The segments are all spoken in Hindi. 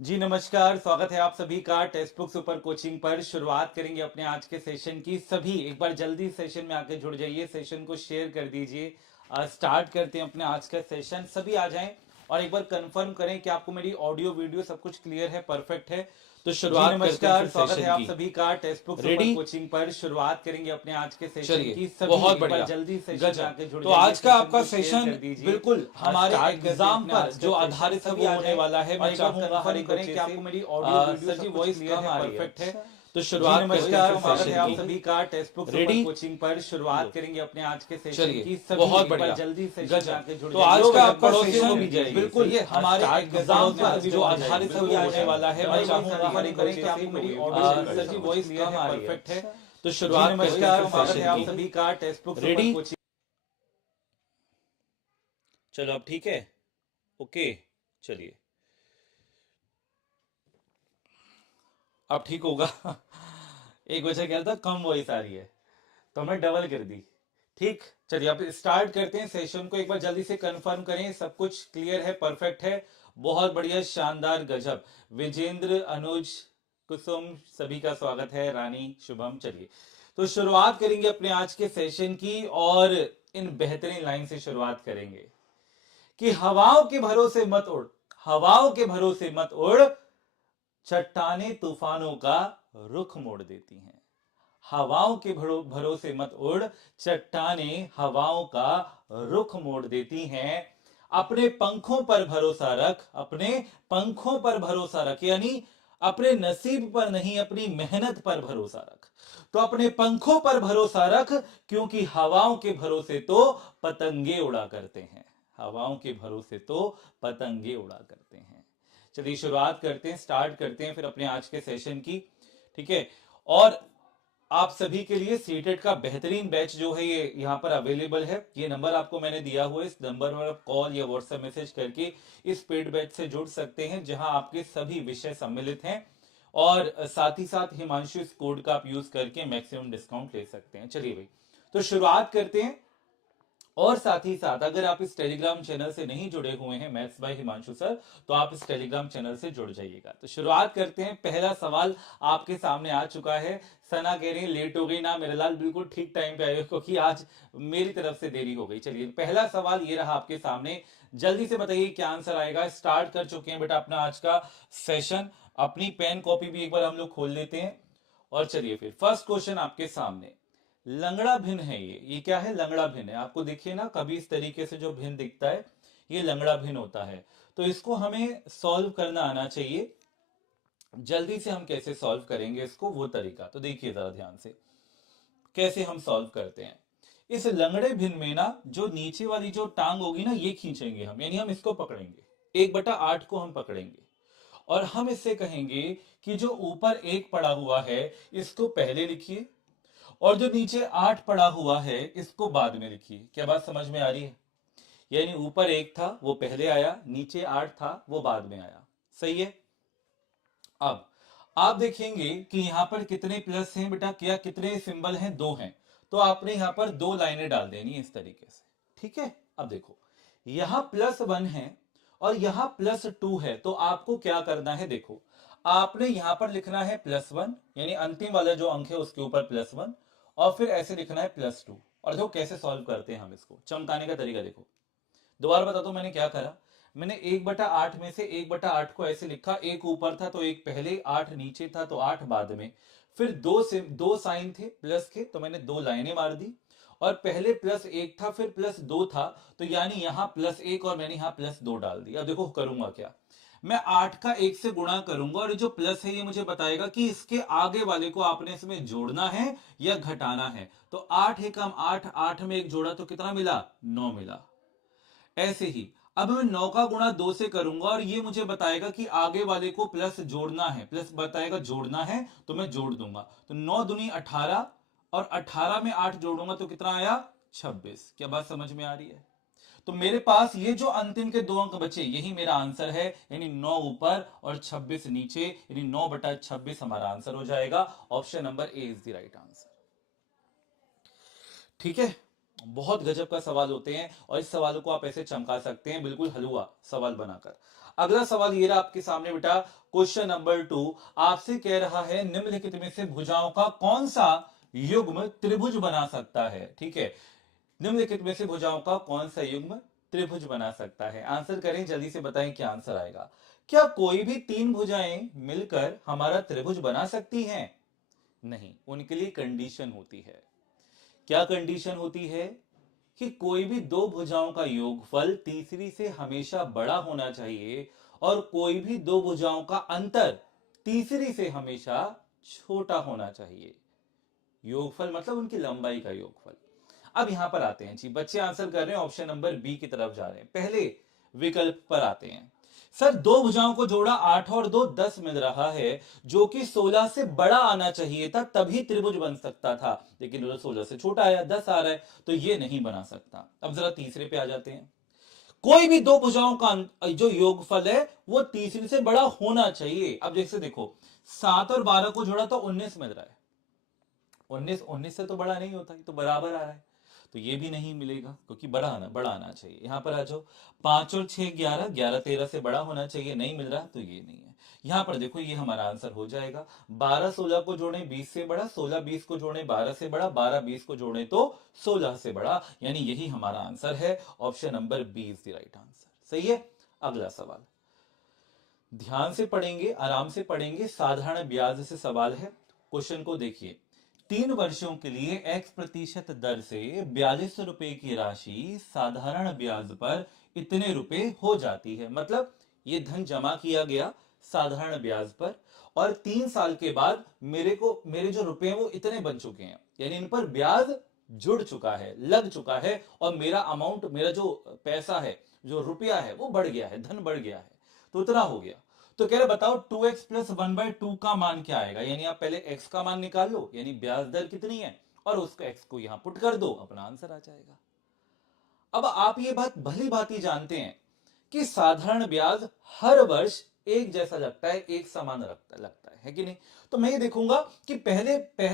जी नमस्कार, स्वागत है आप सभी का टेक्स्ट बुक सुपर कोचिंग पर। शुरुआत करेंगे अपने आज के सेशन की। सभी एक बार जल्दी सेशन में आके जुड़ जाइए, सेशन को शेयर कर दीजिए। स्टार्ट करते हैं अपने आज का सेशन। सभी आ जाएं और एक बार कंफर्म करें कि आपको मेरी ऑडियो वीडियो सब कुछ क्लियर है, परफेक्ट है। तो जी शुरुआत करते हैं नमस्कार, फिर स्वागत है सेशन आप की। सभी का text book super ready? Coaching पर। शुरुआत करेंगे अपने आज के सेशन चलिए, की। सभी बहुत एक बार बढ़िया, जल्दी सेशन में गजब। आके जुड़ तो जाइए, आज का सेशन आपका को शेयर सेशन कर दीजिए। बिल्कुल हमारे स्टार्ट करते हैं एग्जाम अपने पर आज जो का सेशन। आधारित है सभी वो आ होने जाएं वाला है। और मैं एक बार चाहूंगा हर कंफर्म एक करें बच्चे कि से आपको मेरी ऑडियो वीडियो सर जी सब कुछ वॉइस क्लियर कम है, आ रही है। परफेक्ट है। तो जी शुरुआत करते हैं नमस्कार, फिर स्वागत है सेशन आप की। सभी का text book super ready? Coaching पर। शुरुआत लो, करेंगे अपने आज के सेशन चलिए, की। सभी बहुत एक बार बढ़िया, जल्दी सेशन में गजब। आके जुड़ तो जाइए, आज का सेशन आपका को शेयर सेशन कर दीजिए। बिल्कुल ये हमारे एग्जाम पर जो आधारित है वो होने वाला है। मैं चाहूंगा हर एक बच्चे से सर जी वॉइस कम आ रही है। परफेक्ट है। तो जी शुरुआत करते हैं नमस्कार, फिर स्वागत है सेशन आप की। सभी का text book super ready? Coaching. चलो अब ठीक है, ओके, चलिए अब ठीक होगा। एक बच्चा कह रहा था कम वॉइस आ रही है, तो हमने डबल कर दी। ठीक, चलिए अब स्टार्ट करते हैं सेशन को। एक बार जल्दी से कंफर्म करें सब कुछ क्लियर है, परफेक्ट है। बहुत बढ़िया, शानदार, गजब। विजेंद्र, अनुज, कुसुम, सभी का स्वागत है। रानी, शुभम। चलिए तो शुरुआत करेंगे अपने आज के सेशन की और इन बेहतरीन लाइन से शुरुआत करेंगे कि हवाओं के भरोसे मत उड़, हवाओं के भरोसे मत उड़, चट्टाने तूफानों का रुख मोड़ देती हैं। हवाओं के भरोसे मत उड़, चट्टाने हवाओं का रुख मोड़ देती हैं। अपने पंखों पर भरोसा रख, अपने पंखों पर भरोसा रख, यानी अपने नसीब पर नहीं, अपनी मेहनत पर भरोसा रख। तो अपने पंखों पर भरोसा रख, क्योंकि हवाओं के भरोसे तो पतंगे उड़ा करते हैं। हवाओं के भरोसे तो पतंगे उड़ा करते हैं। चलिए शुरुआत करते हैं, स्टार्ट करते हैं फिर अपने आज के सेशन की। ठीक है, और आप सभी के लिए सीटेट का बेहतरीन बैच जो है ये यहाँ पर अवेलेबल है। ये नंबर आपको मैंने दिया हुआ है, इस नंबर पर आप कॉल या व्हाट्सएप मैसेज करके इस पेड बैच से जुड़ सकते हैं, जहां आपके सभी विषय सम्मिलित हैं। और साथ ही साथ हिमांशु इस कोड का आप यूज करके मैक्सिमम डिस्काउंट ले सकते हैं। चलिए भाई, तो शुरुआत करते हैं। और साथ ही साथ अगर आप इस टेलीग्राम चैनल से नहीं जुड़े हुए हैं मैथ्स बाय हिमांशु सर, तो आप इस टेलीग्राम चैनल से जुड़ जाइएगा। तो शुरुआत करते हैं। पहला सवाल आपके सामने आ चुका है। सना कह रही है लेट हो गई ना मेरे लाल, बिल्कुल ठीक टाइम पे आए हो, क्योंकि आज मेरी तरफ से देरी हो गई। चलिए पहला सवाल ये रहा आपके सामने, जल्दी से बताइए क्या आंसर आएगा। स्टार्ट कर चुके हैं बेटा अपना आज का सेशन। अपनी पेन कॉपी भी एक बार हम लोग खोल लेते हैं और चलिए फिर फर्स्ट क्वेश्चन आपके सामने। लंगड़ा भिन्न है ये क्या है? लंगड़ा भिन्न है। आपको देखिए ना, कभी इस तरीके से जो भिन्न दिखता है ये लंगड़ा भिन्न होता है। तो इसको हमें सॉल्व करना आना चाहिए। जल्दी से हम कैसे सॉल्व करेंगे इसको, वो तरीका तो देखिए जरा ध्यान से कैसे हम सॉल्व करते हैं। इस लंगड़े भिन्न में ना जो नीचे वाली जो टांग होगी ना, ये खींचेंगे हम, यानी हम इसको पकड़ेंगे, 1/8 को हम पकड़ेंगे और हम इससे कहेंगे कि जो ऊपर 1 पड़ा हुआ है इसको पहले लिखिए और जो नीचे 8 पड़ा हुआ है इसको बाद में लिखिए। क्या बात समझ में आ रही है? यानी ऊपर 1 था वो पहले आया, नीचे 8 था वो बाद में आया। सही है। अब आप देखेंगे कि यहां पर कितने प्लस हैं बेटा, क्या कितने सिंबल हैं? 2 हैं। तो आपने यहां पर 2 लाइनें डाल देनी इस तरीके से। ठीक है, अब देखो यहां +1 है और यहां +2 है, तो आपको क्या करना है? देखो आपने यहां पर लिखना है +1, यानी अंतिम वाला जो अंक है उसके ऊपर +1, और फिर ऐसे लिखना है +2। और देखो कैसे सॉल्व करते हैं हम इसको, चमकाने का तरीका देखो। दोबारा बता दो मैंने क्या करा। मैंने 1/8 में से 1/8 को ऐसे लिखा, 1 ऊपर था तो 1 पहले, 8 नीचे था तो 8 बाद में। फिर दो साइन थे प्लस के, तो मैंने 2 लाइनें मार दी। और पहले +1 था फिर +2 था, तो यानी यहां +1 और मैंने यहां +2 डाल दिया। अब देखो करूंगा क्या, मैं 8 का 1 से गुणा करूंगा और जो प्लस है ये मुझे बताएगा कि इसके आगे वाले को आपने इसमें जोड़ना है या घटाना है। तो 8 एकम 8, 8 में 1 जोड़ा तो कितना मिला? 9 मिला। ऐसे ही अब मैं 9 का गुणा 2 से करूंगा और ये मुझे बताएगा कि आगे वाले को प्लस जोड़ना है, प्लस बताएगा जोड़ना है तो मैं जोड़ दूंगा। तो 9 दूनी 18 और 18 में 8 जोड़ूंगा तो कितना आया? 26। क्या बात समझ में आ रही है? तो मेरे पास ये जो अंतिम के 2 अंक बचे यही मेरा आंसर है, यानी 9 ऊपर और 26 नीचे, यानी 9/26 हमारा आंसर हो जाएगा। Option number A is the right answer. ठीक है, बहुत गजब का सवाल होते हैं और इस सवालों को आप ऐसे चमका सकते हैं, बिल्कुल हलवा सवाल बनाकर। अगला सवाल ये रहा आपके सामने बेटा, क्वेश्चन नंबर 2 आपसे कह रहा है निम्नलिखित में से भुजाओं का कौन सा युग्म त्रिभुज बना सकता है। ठीक है, निम्नलिखित में से भुजाओं का कौन सा युग्म त्रिभुज बना सकता है। आंसर करें, जल्दी से बताएं क्या आंसर आएगा। क्या कोई भी तीन भुजाएं मिलकर हमारा त्रिभुज बना सकती हैं? नहीं, उनके लिए कंडीशन होती है। क्या कंडीशन होती है? कि कोई भी दो भुजाओं का योगफल तीसरी से हमेशा बड़ा होना चाहिए और कोई भी दो भुजाओं का अंतर तीसरी से हमेशा छोटा होना चाहिए। योगफल मतलब उनकी लंबाई का योगफल। अब यहां पर आते हैं जी, बच्चे आंसर कर रहे हैं, ऑप्शन नंबर बी की तरफ जा रहे हैं। पहले विकल्प पर आते हैं। सर दो भुजाओं को जोड़ा 8 और 2 10 मिल रहा है, जो कि 16 से बड़ा आना चाहिए था, तभी त्रिभुज बन सकता था, लेकिन वो 16 से छोटा आया, 10 आ रहा है, तो ये नहीं बना सकता। अब जरा तीसरे पे आ जाते हैं। कोई भी दो भुजाओं का जो योगफल है वो तीसरी से बड़ा होना चाहिए। अब जैसे देखो 7 और 12 को जोड़ा तो 19 मिल रहा है, 19 से तो बड़ा नहीं होता, तो बराबर आ रहा है, तो ये भी नहीं मिलेगा क्योंकि बड़ा आना चाहिए। यहां पर आ जाओ, 5 और 6 11, 11 13 से बड़ा होना चाहिए, नहीं मिल रहा, तो ये नहीं है। यहां पर देखो ये हमारा आंसर हो जाएगा। 12 16 को जोड़े 20 से बड़ा, 16 20 को जोड़े 12 से बड़ा, 12 20 को जोड़े तो 16 से बड़ा, यानी यही हमारा आंसर है। Option number B is the right answer. सही है। अगला सवाल ध्यान से पढ़ेंगे, आराम से पढ़ेंगे, साधारण ब्याज से सवाल है। क्वेश्चन को देखिए, 3 वर्षों के लिए x% दर से 42 रुपए की राशि साधारण ब्याज पर इतने रुपए हो जाती है। मतलब ये धन जमा किया गया साधारण ब्याज पर और 3 साल के बाद मेरे जो रुपए हैं वो इतने बन चुके हैं, यानी इन पर ब्याज जुड़ चुका है, लग चुका है, और मेरा अमाउंट, मेरा जो पैसा है, जो रुपया है वो बढ़ गया है, धन बढ़ गया है, तो इतना हो गया। तो कह रहे बताओ 2x प्लस 1/2 का मान क्या आएगा। यानी आप पहले x का मान निकाल लो, यानी ब्याज दर कितनी है, और उसको x को यहां पुट कर दो, अपना आंसर आ जाएगा। अब आप ये बात भली भांति जानते हैं कि साधारण ब्याज हर वर्ष एक जैसा लगता है, एक समान लगता है कि नहीं। तो मैं ये देखूंगा कि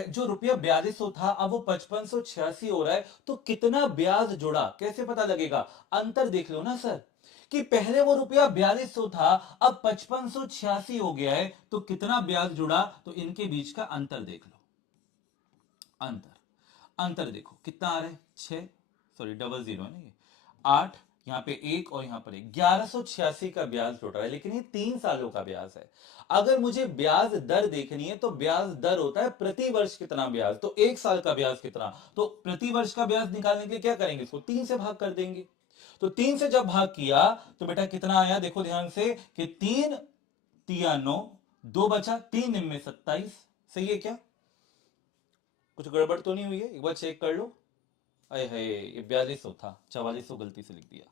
जो रुपया 4200 था अब वो 5586 हो रहा है, तो कितना ब्याज जुड़ा, कैसे पता लगेगा? अंतर देख लो ना सर, कि पहले वो रुपया 4200 था, अब 5586 हो गया है, तो कितना ब्याज जुड़ा, तो इनके बीच का अंतर देख लो। अंतर देखो कितना आ रहा है, 6, सॉरी डबल जीरो नहीं, 8, यहां पे 1 और यहां पर 1, 1186 का ब्याज जुड़ रहा है, लेकिन ये 3 सालों का ब्याज है। अगर मुझे ब्याज दर देखनी है तो ब्याज दर होता है प्रति वर्ष कितना ब्याज, तो 1 साल का ब्याज कितना, तो प्रति वर्ष का ब्याज निकालने के लिए क्या करेंगे, इसको 3 से भाग कर देंगे। तो 3 से जब भाग किया तो बेटा कितना आया, देखो ध्यान से, कि 3 3 9, 2 बचा, 3 में 27। सही है क्या? कुछ गड़बड़ तो नहीं हुई है? एक बार चेक कर लो। अरे है, ये 4200 था, 4400 गलती से लिख दिया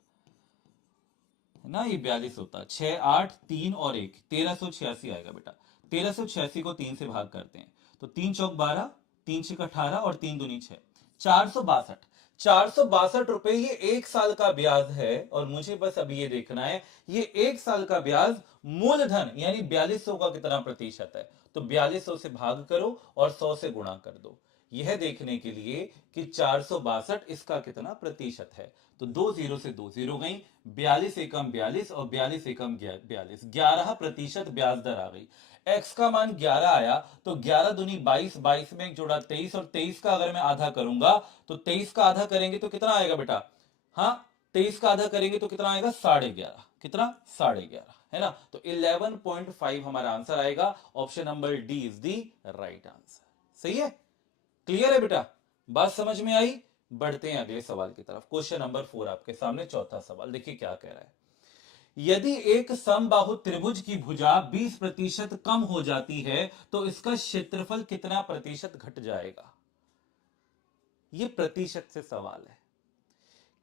है ना, ये 4200 था। 6 8 3 और 1, 1386 आएगा बेटा। 1386 को 3 से भाग करते हैं तो 3 चौक 12, 3 छक 18 और 3 दूनी 6, 462। 462 रुपए ये 1 साल का ब्याज है, और मुझे बस अभी ये देखना है ये 1 साल का ब्याज मूलधन यानी 4200 का कितना प्रतिशत है। तो 4200 से भाग करो और 100 से गुणा कर दो, यह देखने के लिए कि 462 इसका कितना प्रतिशत है। तो 2 जीरो से 2 जीरो गई, 42 एकम 42 और 42 एकम 42, 11% ब्याज दर आ गई। x का मान 11 आया, तो 11 दूनी 22, 22 में एक जोड़ा 23, और 23 का अगर मैं आधा करूंगा तो 23 का आधा करेंगे तो कितना आएगा बेटा, हाँ 23 का आधा करेंगे तो कितना आएगा, 11.5, कितना 11.5 है ना। तो 11.5 हमारा आंसर आएगा। Option number D is the right answer. सही है, क्लियर है बेटा, बात समझ में आई। बढ़ते हैं अगले सवाल की तरफ। क्वेश्चन नंबर 4 आपके सामने, चौथा सवाल देखिए क्या कह रहा है। यदि एक समबाहु त्रिभुज की भुजा 20% कम हो जाती है तो इसका क्षेत्रफल कितना प्रतिशत घट जाएगा। यह प्रतिशत से सवाल है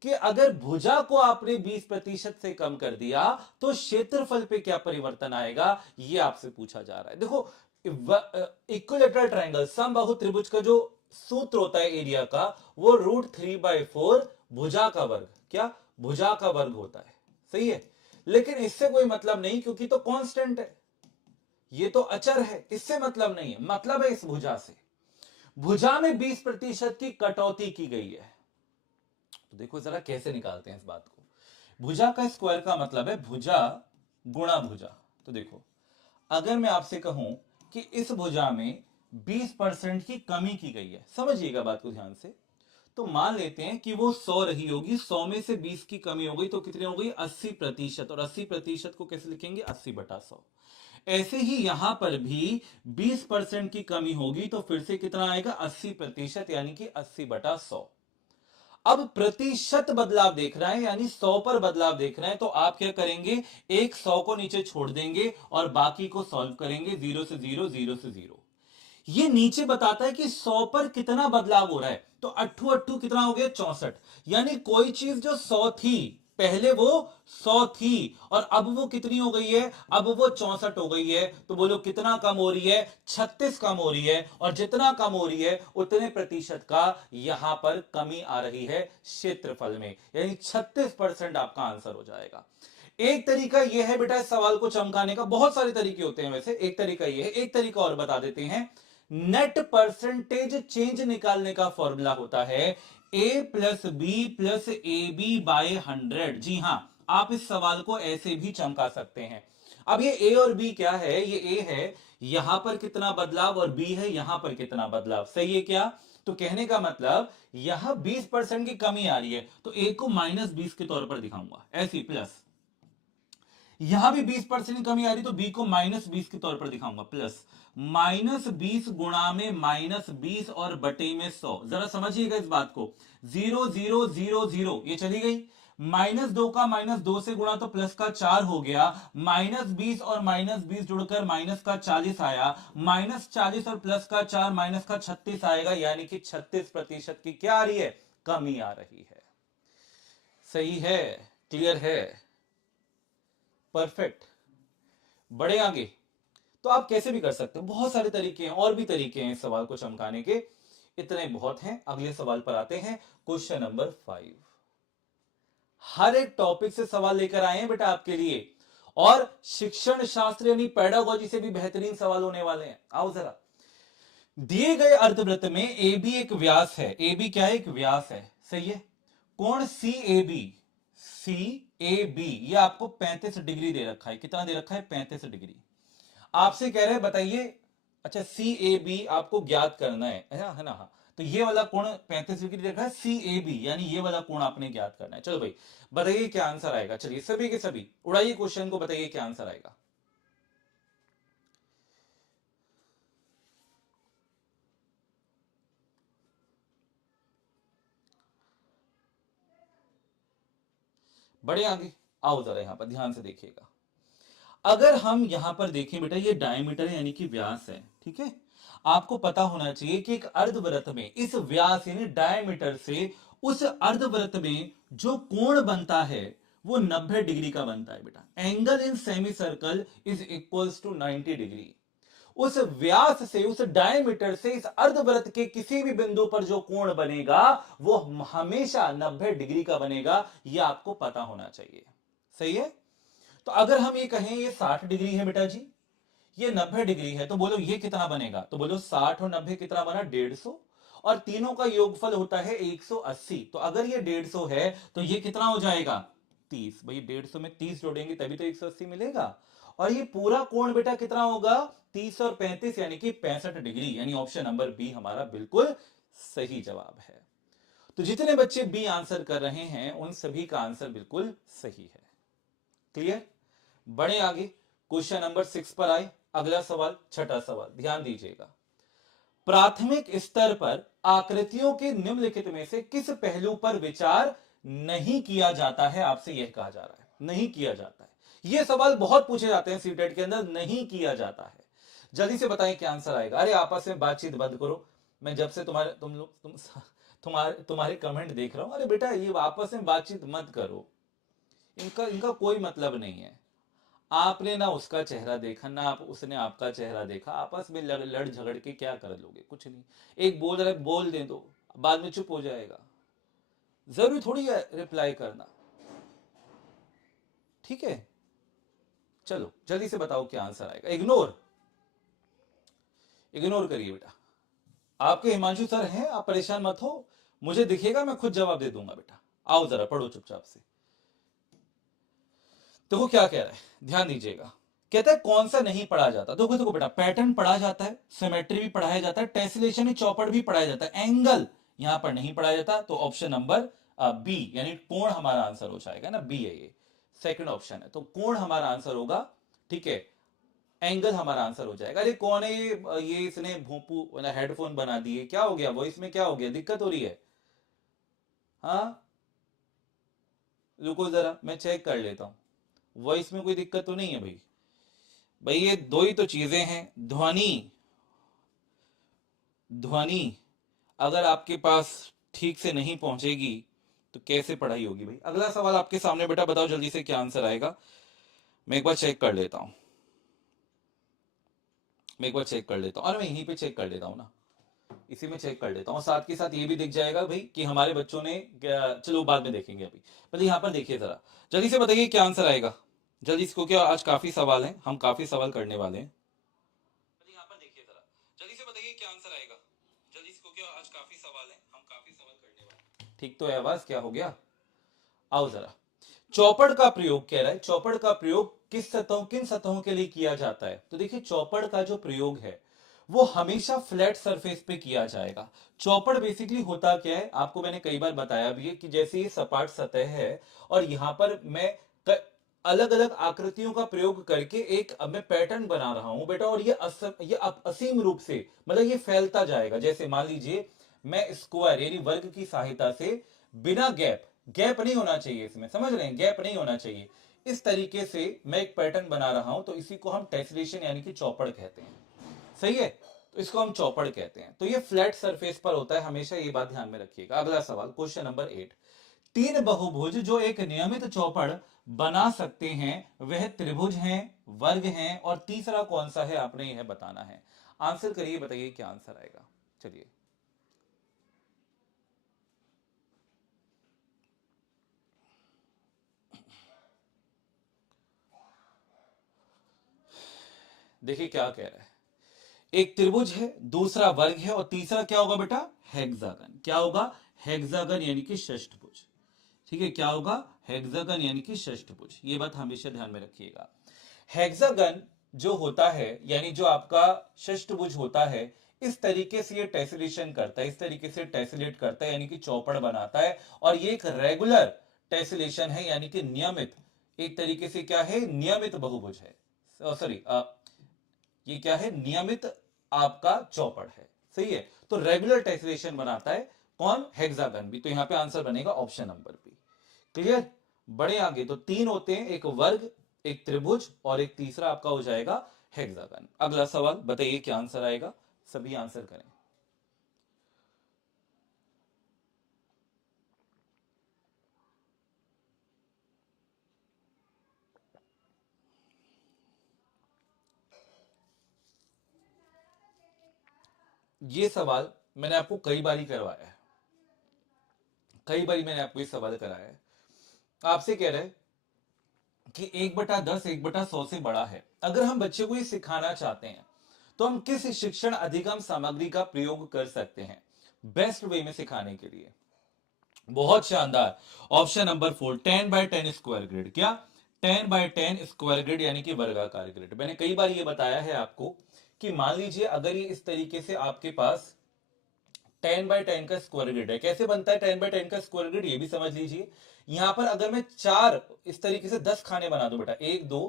कि अगर भुजा को आपने 20% से कम कर दिया तो क्षेत्रफल पे क्या परिवर्तन आएगा, यह आपसे पूछा जा रहा है। देखो इक्विलेटरल ट्रायंगल, समबाहु त्रिभुज का जो सूत्र होता है एरिया का, वो √3/4 भुजा का वर्ग, क्या भुजा का वर्ग होता है। सही है, लेकिन इससे कोई मतलब नहीं क्योंकि तो कांस्टेंट है, ये तो अचर है, इससे मतलब नहीं है। मतलब है इस भुजा से, भुजा में 20% की कटौती की गई है। तो देखो जरा कैसे निकालते हैं इस बात को। भुजा का स्क्वायर का मतलब है भुजा गुणा भुजा। तो देखो, अगर मैं आपसे कहूं कि इस भुजा में 20% की कमी की गई है, समझिएगा बात को ध्यान से, तो मान लेते हैं कि वो 100 रही होगी, 100 में से 20 की कमी हो गई तो कितनी हो गई 80%। और 80% को कैसे लिखेंगे, 80/100। ऐसे ही यहां पर भी 20% की कमी होगी तो फिर से कितना आएगा 80%, यानी कि 80/100। अब प्रतिशत बदलाव देख रहा है, यानी 100 पर बदलाव देख रहे हैं, तो आप क्या करेंगे, एक 100 को नीचे छोड़ देंगे और बाकी को सॉल्व करेंगे, 0 से 0, 0 से 0। ये नीचे बताता है कि 100 पर कितना बदलाव हो रहा है, तो अट्ठू अट्ठू कितना हो गया 64। यानी कोई चीज जो 100 थी, पहले वो 100 थी और अब वो कितनी हो गई है, अब वो 64 हो गई है। तो बोलो कितना कम हो रही है, 36 कम हो रही है। और जितना कम हो रही है उतने प्रतिशत का यहां पर कमी आ रही है क्षेत्रफल में, यानी 36% आपका आंसर हो जाएगा। एक तरीका यह है बेटा इस सवाल को चमकाने का, बहुत सारे तरीके होते हैं वैसे, एक तरीका यह है, एक तरीका और बता देते हैं। नेट परसेंटेज चेंज निकालने का फॉर्मूला होता है a plus B plus A B by 100। जी हां, आप इस सवाल को ऐसे भी चमका सकते हैं। अब ये a और b क्या है, ये a है, यहां पर कितना बदलाव, और b है यहां पर कितना बदलाव, सही है क्या। तो कहने का मतलब यहां 20% की कमी आ रही है, तो a को -20 के तौर पर दिखाऊंगा, ऐसी प्लस। यहां भी 20% की कमी आ रही तो b को -20 के तौर पर दिखाऊंगा, प्लस। -20 गुणा में -20 और बटे में 100। जरा समझिएगा इस बात को, 0 0 0 0 ये चली गई, -2 का -2 से गुणा तो प्लस का 4 हो गया, -20 और -20 जुड़कर माइनस का 40 आया, -40 और प्लस का 4 माइनस का 36 आएगा, यानी कि 36% की क्या आ रही है, कमी आ रही है। सही है, क्लियर है, परफेक्ट। बड़े आगे तो आप कैसे भी कर सकते हो, बहुत सारे तरीके हैं, और भी तरीके हैं इस सवाल को चमकाने के, इतने बहुत हैं। अगले सवाल पर आते हैं, क्वेश्चन नंबर 5। हर एक टॉपिक से सवाल लेकर आए हैं बेटा आपके लिए, और शिक्षण शास्त्र यानी पेडागोजी से भी बेहतरीन सवाल होने वाले हैं। आओ जरा, दिए गए अर्धवृत्त में ए बी एक व्यास है, ए बी क्या है, एक व्यास है, सही है। कोण सी A B, C A B ये आपको 35 डिग्री दे रखा है, कितना दे रखा है, 35 डिग्री। आपसे कह रहे हैं बताइए, अच्छा सी ए बी आपको ज्ञात करना है ना, हाँ। तो ये वाला कोण 35 डिग्री रखा है, सी ए बी यानी ये वाला कोण आपने ज्ञात करना है। चलो भाई बताइए क्या आंसर आएगा, चलिए सभी के सभी उड़ाइए क्वेश्चन को, बताइए क्या आंसर आएगा। बड़े आगे आओ जरा, यहां पर ध्यान से देखिएगा। अगर हम यहां पर देखें बेटा, ये डायमीटर है यानी कि व्यास है, ठीक है। आपको पता होना चाहिए कि एक अर्धवृत्त में इस व्यास यानी डायमीटर से उस अर्धवृत्त में जो कोण बनता है वो 90 डिग्री का बनता है बेटा। Angle in semi circle is equals to 90 degree. उस व्यास से, उस डायमीटर से इस अर्धवृत्त के किसी भी बिंदु पर जो कोण बनेगा वो हमेशा 90 डिग्री का बनेगा, यह आपको पता होना चाहिए, सही है। तो अगर हम ये कहें ये 60 डिग्री है बेटा जी, ये 90 डिग्री है, तो बोलो ये कितना बनेगा, तो बोलो 60 और 90 कितना बना, 150। और तीनों का योगफल होता है 180। तो अगर ये 150 है तो ये कितना हो जाएगा, 30। भाई 150 में 30 जोड़ेंगे तभी तो 180 मिलेगा। और ये पूरा कोण बेटा कितना होगा, 30 और 35 यानी कि 65 डिग्री, यानी ऑप्शन नंबर बी हमारा बिल्कुल सही जवाब है। तो जितने बच्चे बी आंसर कर रहे हैं उन सभी का आंसर बिल्कुल सही है। क्लियर, बड़े आगे क्वेश्चन नंबर 6 पर आए। अगला सवाल, छठा सवाल, ध्यान दीजिएगा। प्राथमिक स्तर पर आकृतियों के निम्नलिखित में से किस पहलू पर विचार नहीं किया जाता है, आपसे यह कहा जा रहा है, नहीं किया जाता है। यह सवाल बहुत पूछे जाते हैं सीटेट के अंदर, नहीं किया जाता है। जल्दी से बताएं क्या आंसर आएगा। अरे आपस में बातचीत बंद करो, मैं जब से तुम्हारे कमेंट देख रहा हूं। अरे बेटा ये आपस में बातचीत मत करो, इनका कोई मतलब नहीं है। आपने ना उसका चेहरा देखा ना उसने आपका चेहरा देखा, आपस में लड़ झगड़ के क्या कर लोगे, कुछ नहीं। एक बोल रहा है बोल दे दो, बाद में चुप हो जाएगा, जरूरी थोड़ी है रिप्लाई करना, ठीक है। चलो जल्दी से बताओ क्या आंसर आएगा। इग्नोर करिए बेटा, आपके हिमांशु सर हैं, आप परेशान मत हो, मुझे दिखेगा मैं खुद जवाब दे दूंगा बेटा। आओ जरा पढ़ो चुपचाप से। देखो क्या कह रहा है, ध्यान दीजिएगा। कहता है कौन सा नहीं पढ़ा जाता। देखो देखो बेटा, पैटर्न पढ़ा जाता है, सिमेट्री भी पढ़ाया जाता है, टेसिलेशन चौपड़ भी पढ़ाया जाता है, एंगल यहां पर नहीं पढ़ाया जाता। तो ऑप्शन नंबर बी यानी कोण हमारा आंसर हो जाएगा ना, बी है ये, सेकंड ऑप्शन है। तो कोण हमारा आंसर होगा, ठीक है, एंगल हमारा आंसर हो जाएगा। अरे कौन है ये इसने भोंपू हेडफोन बना दिए, क्या हो गया, वॉइस में क्या हो गया, दिक्कत हो रही है? हाँ रुको जरा मैं चेक कर लेता हूं, वॉइस में कोई दिक्कत तो नहीं है भाई? भाई ये दो ही तो चीजें हैं, ध्वनि, ध्वनि अगर आपके पास ठीक से नहीं पहुंचेगी तो कैसे पढ़ाई होगी भाई? अगला सवाल आपके सामने बेटा, बताओ जल्दी से क्या आंसर आएगा। मैं एक बार चेक कर लेता हूं, मैं एक बार चेक कर लेता हूं, और मैं यहीं पे चेक कर लेता हूं ना, इसी में चेक कर लेता हूं, साथ के साथ ये भी दिख जाएगा भाई कि हमारे बच्चों ने चलो बाद में देखेंगे, अभी पहले यहाँ पर देखिए जरा, जल्दी से बताइए क्या आंसर आएगा जल्दी से, क्योंकि आज काफी सवाल हैं, हम काफी सवाल करने वाले हैं। यहाँ पर देखिए जरा, जल्दी से बताइए क्या आंसर आएगा जल्दी से, क्योंकि आज काफी सवाल हैं, हम काफी सवाल करने वाले हैं। ठीक तो है आवाज, क्या हो गया? आओ जरा, चौपड़ का प्रयोग कह रहा है, चौपड़ का प्रयोग किस सतहों, किन सतहों के लिए किया जाता है? तो देखिए चौपड़ का जो प्रयोग है वो हमेशा फ्लैट सरफेस पे किया जाएगा। चौपड़ बेसिकली होता क्या है, आपको मैंने कई बार बताया भी है कि जैसे ये सपाट सतह है और यहां पर मैं अलग अलग आकृतियों का प्रयोग करके एक अब मैं पैटर्न बना रहा हूं बेटा, और ये असीम रूप से मतलब ये फैलता जाएगा। जैसे मान लीजिए मैं स्क्वायर यानी वर्ग की सहायता से बिना गैप, गैप नहीं होना चाहिए इसमें, समझ रहे हैं, गैप नहीं होना चाहिए, इस तरीके से मैं एक पैटर्न बना रहा हूं, तो इसी को हम टेसलेशन यानी कि चौपड़ कहते हैं। सही है, तो इसको हम चौपड़ कहते हैं। तो ये फ्लैट सरफेस पर होता है, हमेशा ये बात ध्यान में रखिएगा। अगला सवाल, क्वेश्चन नंबर 8, तीन बहुभुज जो एक नियमित चौपड़ बना सकते हैं वह त्रिभुज हैं, वर्ग हैं, और तीसरा कौन सा है आपने यह बताना है। आंसर करिए, बताइए क्या आंसर आएगा। चलिए देखिए क्या कह रहा है, एक त्रिभुज है, दूसरा वर्ग है, और तीसरा क्या होगा बेटा, हेक्सागन। क्या होगा, हेक्सागन यानी कि षष्ठभुज। ठीक है, क्या होगा, हेक्सागन यानी कि षष्ठभुज। ये बात हमेशा ध्यान में रखिएगा। हेक्सागन जो होता है यानी जो आपका षष्ठभुज होता है, इस तरीके से ये टेसलेशन करता है, इस तरीके से टेसलेट करता है यानी कि चौपड़ बनाता है, और ये एक रेगुलर टेसलेशन है यानी कि नियमित, एक तरीके से क्या है, नियमित बहुभुज है, सॉरी ये क्या है, नियमित आपका चौपड़ है। सही है, तो रेगुलर टेसलेशन बनाता है कौन, हेक्सागन भी। तो यहां पे आंसर बनेगा ऑप्शन नंबर बी। क्लियर, बड़े आगे तो तीन होते हैं, एक वर्ग, एक त्रिभुज, और एक तीसरा आपका हो जाएगा हेक्सागन। अगला सवाल बताइए क्या आंसर आएगा, सभी आंसर करें। ये सवाल मैंने आपको कई बार ही करवाया है, कई बार मैंने आपको ये सवाल कराया है। आपसे कह रहे हैं कि 1/10 1/100 से बड़ा है। अगर हम बच्चे को ये सिखाना चाहते हैं तो हम किस शिक्षण अधिगम सामग्री का प्रयोग कर सकते हैं बेस्ट वे में सिखाने के लिए? बहुत शानदार, ऑप्शन नंबर 4, 10/10 स्क्वायर ग्रिड। क्या, 10/10 स्क्वायर ग्रिड यानी कि वर्गाकार ग्रिड। मैंने कई बार ये बताया है आपको कि मान लीजिए अगर ये इस तरीके से आपके पास 10/10 का स्क्वायर ग्रिड है, कैसे बनता है 10/10 का स्क्वायर ग्रिड, ये भी समझ लीजिए। यहां पर अगर मैं चार इस तरीके से 10 खाने बना दूं बेटा, 1 2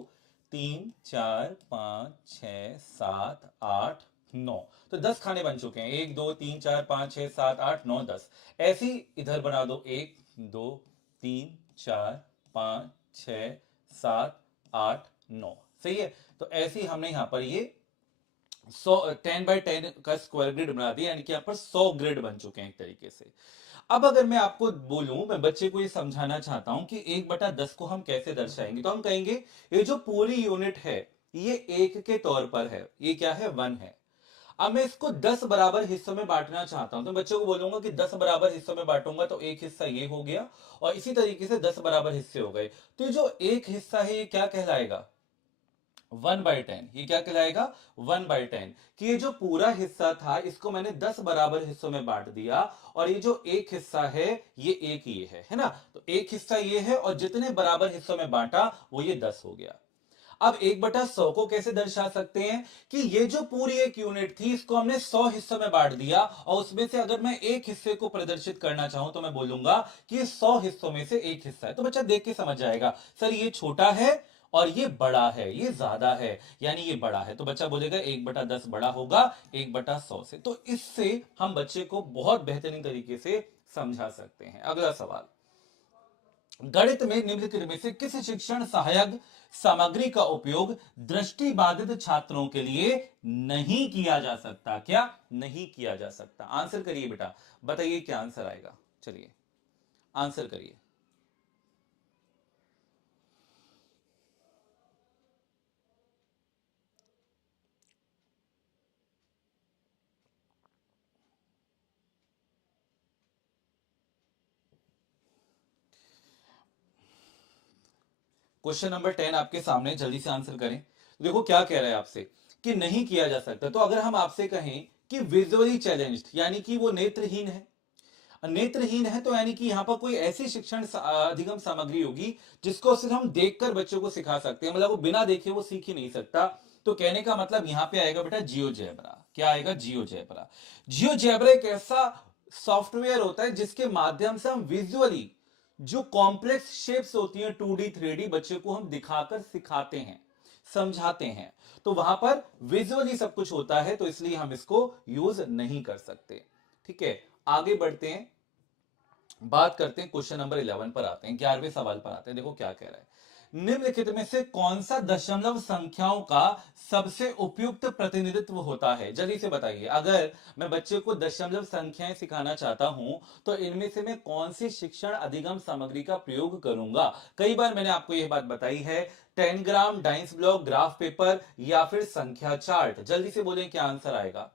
3 4 5 6 7 8 9, तो 10 खाने बन चुके हैं, 1 2 3 4 5 6 7 8 9 10। ऐसे ही इधर बना दो, 1 2 3 4 5 6 7 8 9। सही है, तो ऐसे ही हमने यहां पर ये 10/10 का स्क्वायर ग्रिड बना दिया, यानी कि यहाँ पर 100 ग्रिड बन चुके हैं एक तरीके से। अब अगर मैं आपको बोलूं, मैं बच्चे को ये समझाना चाहता हूं कि 1/10 को हम कैसे दर्शाएंगे, तो हम कहेंगे ये जो पूरी यूनिट है ये एक के तौर पर है, ये क्या है, 1 है। अब मैं इसको 10 बराबर हिस्सों में बांटना चाहता हूं, तो बच्चों को बोलूंगा कि 10 बराबर हिस्सों में बांटूंगा, तो एक हिस्सा ये हो गया, और इसी तरीके से 10 बराबर हिस्से हो गए। तो ये जो एक हिस्सा है ये क्या कहलाएगा, 1/10, ये क्या कहलाएगा? 1/10। कि ये जो पूरा हिस्सा था इसको मैंने 10 बराबर हिस्सों में बांट दिया, और ये जो एक हिस्सा है ये एक ये है ना? तो एक हिस्सा ये है और जितने बराबर हिस्सों में बांटा वो ये 10 हो गया। अब 1/100 को कैसे दर्शा सकते हैं? कि ये जो पूरी एक यूनिट थी इसको हमने 100 हिस्सों में बांट दिया, और उसमें से अगर मैं एक हिस्से को प्रदर्शित करना चाहूं तो मैं बोलूंगा कि ये 100 हिस्सों में से एक हिस्सा है। तो बच्चा देख के समझ जाएगा, सर ये छोटा है और ये बड़ा है, ये ज्यादा है, यानी ये बड़ा है। तो बच्चा बोलेगा 1/10 बड़ा होगा 1/100 से। तो इससे हम बच्चे को बहुत बेहतरीन तरीके से समझा सकते हैं। अगला सवाल, गणित में निम्नलिखित में से किस शिक्षण सहायक सामग्री का उपयोग दृष्टिबाधित छात्रों के लिए नहीं किया जा सकता? क्या नहीं किया जा सकता? आंसर करिए बेटा, बताइए क्या आंसर आएगा। चलिए आंसर करिए। क्वेश्चन नंबर 10 आपके सामने, जल्दी से आंसर करें। देखो क्या कह रहा है आपसे कि नहीं किया जा सकता। तो अगर हम आपसे कहें कि विजुअली चैलेंज्ड, यानी कि वो नेत्रहीन है, नेत्रहीन है, तो यानी कि यहां पर कोई ऐसी शिक्षण अधिगम सामग्री होगी जिसको सिर्फ हम देखकर बच्चों को सिखा सकते हैं, मतलब वो बिना देखे वो सीख ही नहीं सकता। तो कहने का मतलब यहां पे आएगा बेटा जियोजेब्रा। क्या आएगा? जियोजेब्रा। जियोजेब्रा एक ऐसा सॉफ्टवेयर होता है जिसके माध्यम से हम विजुअली जो कॉम्प्लेक्स शेप्स होती हैं 2D 3D बच्चे को हम दिखाकर सिखाते हैं, समझाते हैं। तो वहां पर विजुअली सब कुछ होता है, तो इसलिए हम इसको यूज नहीं कर सकते। ठीक है, आगे बढ़ते हैं, बात करते हैं क्वेश्चन नंबर 11 पर आते हैं, 11वें सवाल पर आते हैं। देखो क्या कह रहा है, निम्नलिखित में से कौन सा दशमलव संख्याओं का सबसे उपयुक्त प्रतिनिधित्व होता है? जल्दी से बताइए। अगर मैं बच्चे को दशमलव संख्याएं सिखाना चाहता हूं तो इनमें से मैं कौन सी शिक्षण अधिगम सामग्री का प्रयोग करूंगा? कई बार मैंने आपको यह बात बताई है, 10 ग्राम, डाइस ब्लॉक, ग्राफ पेपर या फिर संख्या चार्ट। जल्दी से बोलें क्या आंसर आएगा।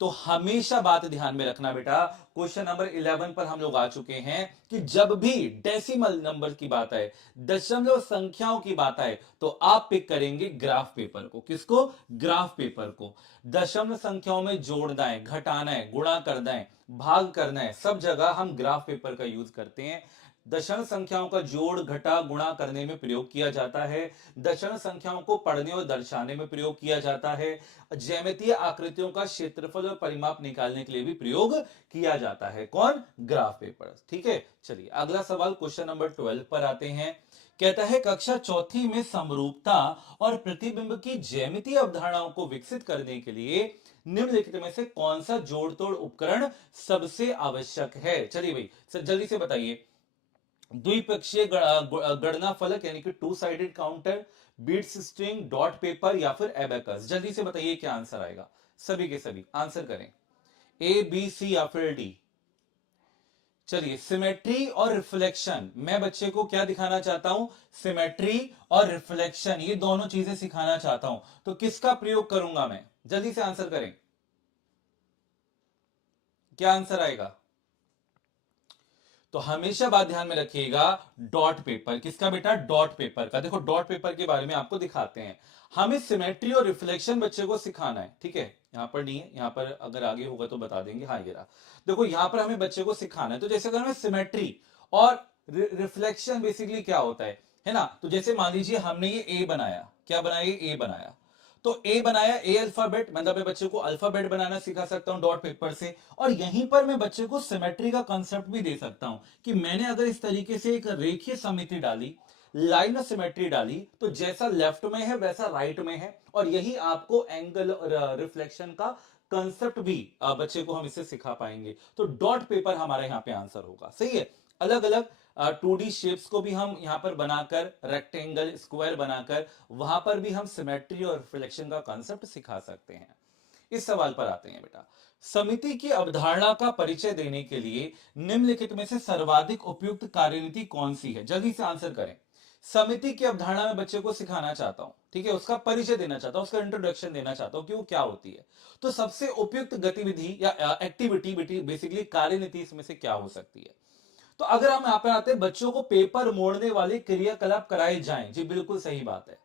तो हमेशा बात ध्यान में रखना बेटा, क्वेश्चन नंबर 11 पर हम लोग आ चुके हैं कि जब भी डेसिमल नंबर की बात आए, दशमलव संख्याओं की बात आए, तो आप पिक करेंगे ग्राफ पेपर को। किसको? ग्राफ पेपर को। दशमलव संख्याओं में जोड़ना है, घटाना है, गुणा करना है, भाग करना है, सब जगह हम ग्राफ पेपर का यूज करते हैं। दशमलव संख्याओं का जोड़, घटा, गुणा करने में प्रयोग किया जाता है। दशमलव संख्याओं को पढ़ने और दर्शाने में प्रयोग किया जाता है। ज्यामितीय आकृतियों का क्षेत्रफल और परिमाप निकालने के लिए भी प्रयोग किया जाता है। कौन? Graph paper. ठीक है, चलिए अगला सवाल क्वेश्चन नंबर 12 पर आते हैं। कहता है कक्षा चौथी में समरूपता और प्रतिबिंब की ज्यामितीय अवधारणाओं को विकसित करने के लिए निम्नलिखित में से कौन सा जोड़ तोड़ उपकरण सबसे आवश्यक है? चलिए भाई सर जल्दी से बताइए। द्विपक्षीय गणना फलक यानी कि 2 sided counter, beats string, dot paper या फिर एबेकस। जल्दी से बताइए क्या आंसर आएगा। सभी के सभी आंसर करें, ए बी सी या फिर डी। चलिए, सिमेट्री और रिफ्लेक्शन, मैं बच्चे को क्या दिखाना चाहता हूं? सिमेट्री और रिफ्लेक्शन, ये दोनों चीजें सिखाना चाहता हूं। तो किसका प्रयोग करूंगा मैं? जल्दी से आंसर करें, क्या आंसर आएगा? तो हमेशा बात ध्यान में रखिएगा, डॉट पेपर। किसका बेटा? डॉट पेपर का। देखो डॉट पेपर के बारे में आपको दिखाते हैं। हमें सिमेट्री और रिफ्लेक्शन बच्चे को सिखाना है। ठीक है, यहां पर नहीं है, यहां पर अगर आगे होगा तो बता देंगे। हाँ ये रहा। देखो यहां पर हमें बच्चे को सिखाना है। तो जैसे अगर हमें सिमेट्री और रिफ्लेक्शन बेसिकली क्या होता है ना? तो जैसे मान लीजिए हमने ये ए बनाया, क्या बनाया? ये ए बनाया। तो ए बनाया, ए अल्फाबेट, मतलब मैं बच्चे को अल्फाबेट बनाना सिखा सकता हूं डॉट पेपर से। और यहीं पर मैं बच्चे को सिमेट्री का कंसेप्ट भी दे सकता हूं कि मैंने अगर इस तरीके से एक रेखीय समिति डाली, लाइन ऑफ सिमेट्री डाली, तो जैसा लेफ्ट में है वैसा राइट में है। और यही आपको एंगल रिफ्लेक्शन का कंसेप्ट भी बच्चे को हम इससे सिखा पाएंगे। तो डॉट पेपर हमारा यहां पे आंसर होगा। सही है। अलग अलग 2D शेप्स को भी हम यहां पर बनाकर, रेक्टेंगल, स्क्वायर बनाकर, वहां पर भी हम सिमेट्री और रिफ्लेक्शन का कॉन्सेप्ट सिखा सकते हैं। इस सवाल पर आते हैं बेटा, समिति की अवधारणा का परिचय देने के लिए निम्नलिखित में से सर्वाधिक उपयुक्त कार्यनीति कौन सी है? जल्दी से आंसर करें। समिति की अवधारणा में बच्चे को सिखाना चाहता हूं, ठीक है, उसका परिचय देना चाहता हूं, उसका इंट्रोडक्शन देना चाहता हूं कि वो क्या होती है। तो सबसे उपयुक्त गतिविधि या एक्टिविटी बेसिकली कार्यनीति इसमें से क्या हो सकती है? तो अगर हम यहां पर आते हैं, बच्चों को पेपर मोड़ने वाले क्रियाकलाप कराए जाएं। जी बिल्कुल सही बात है।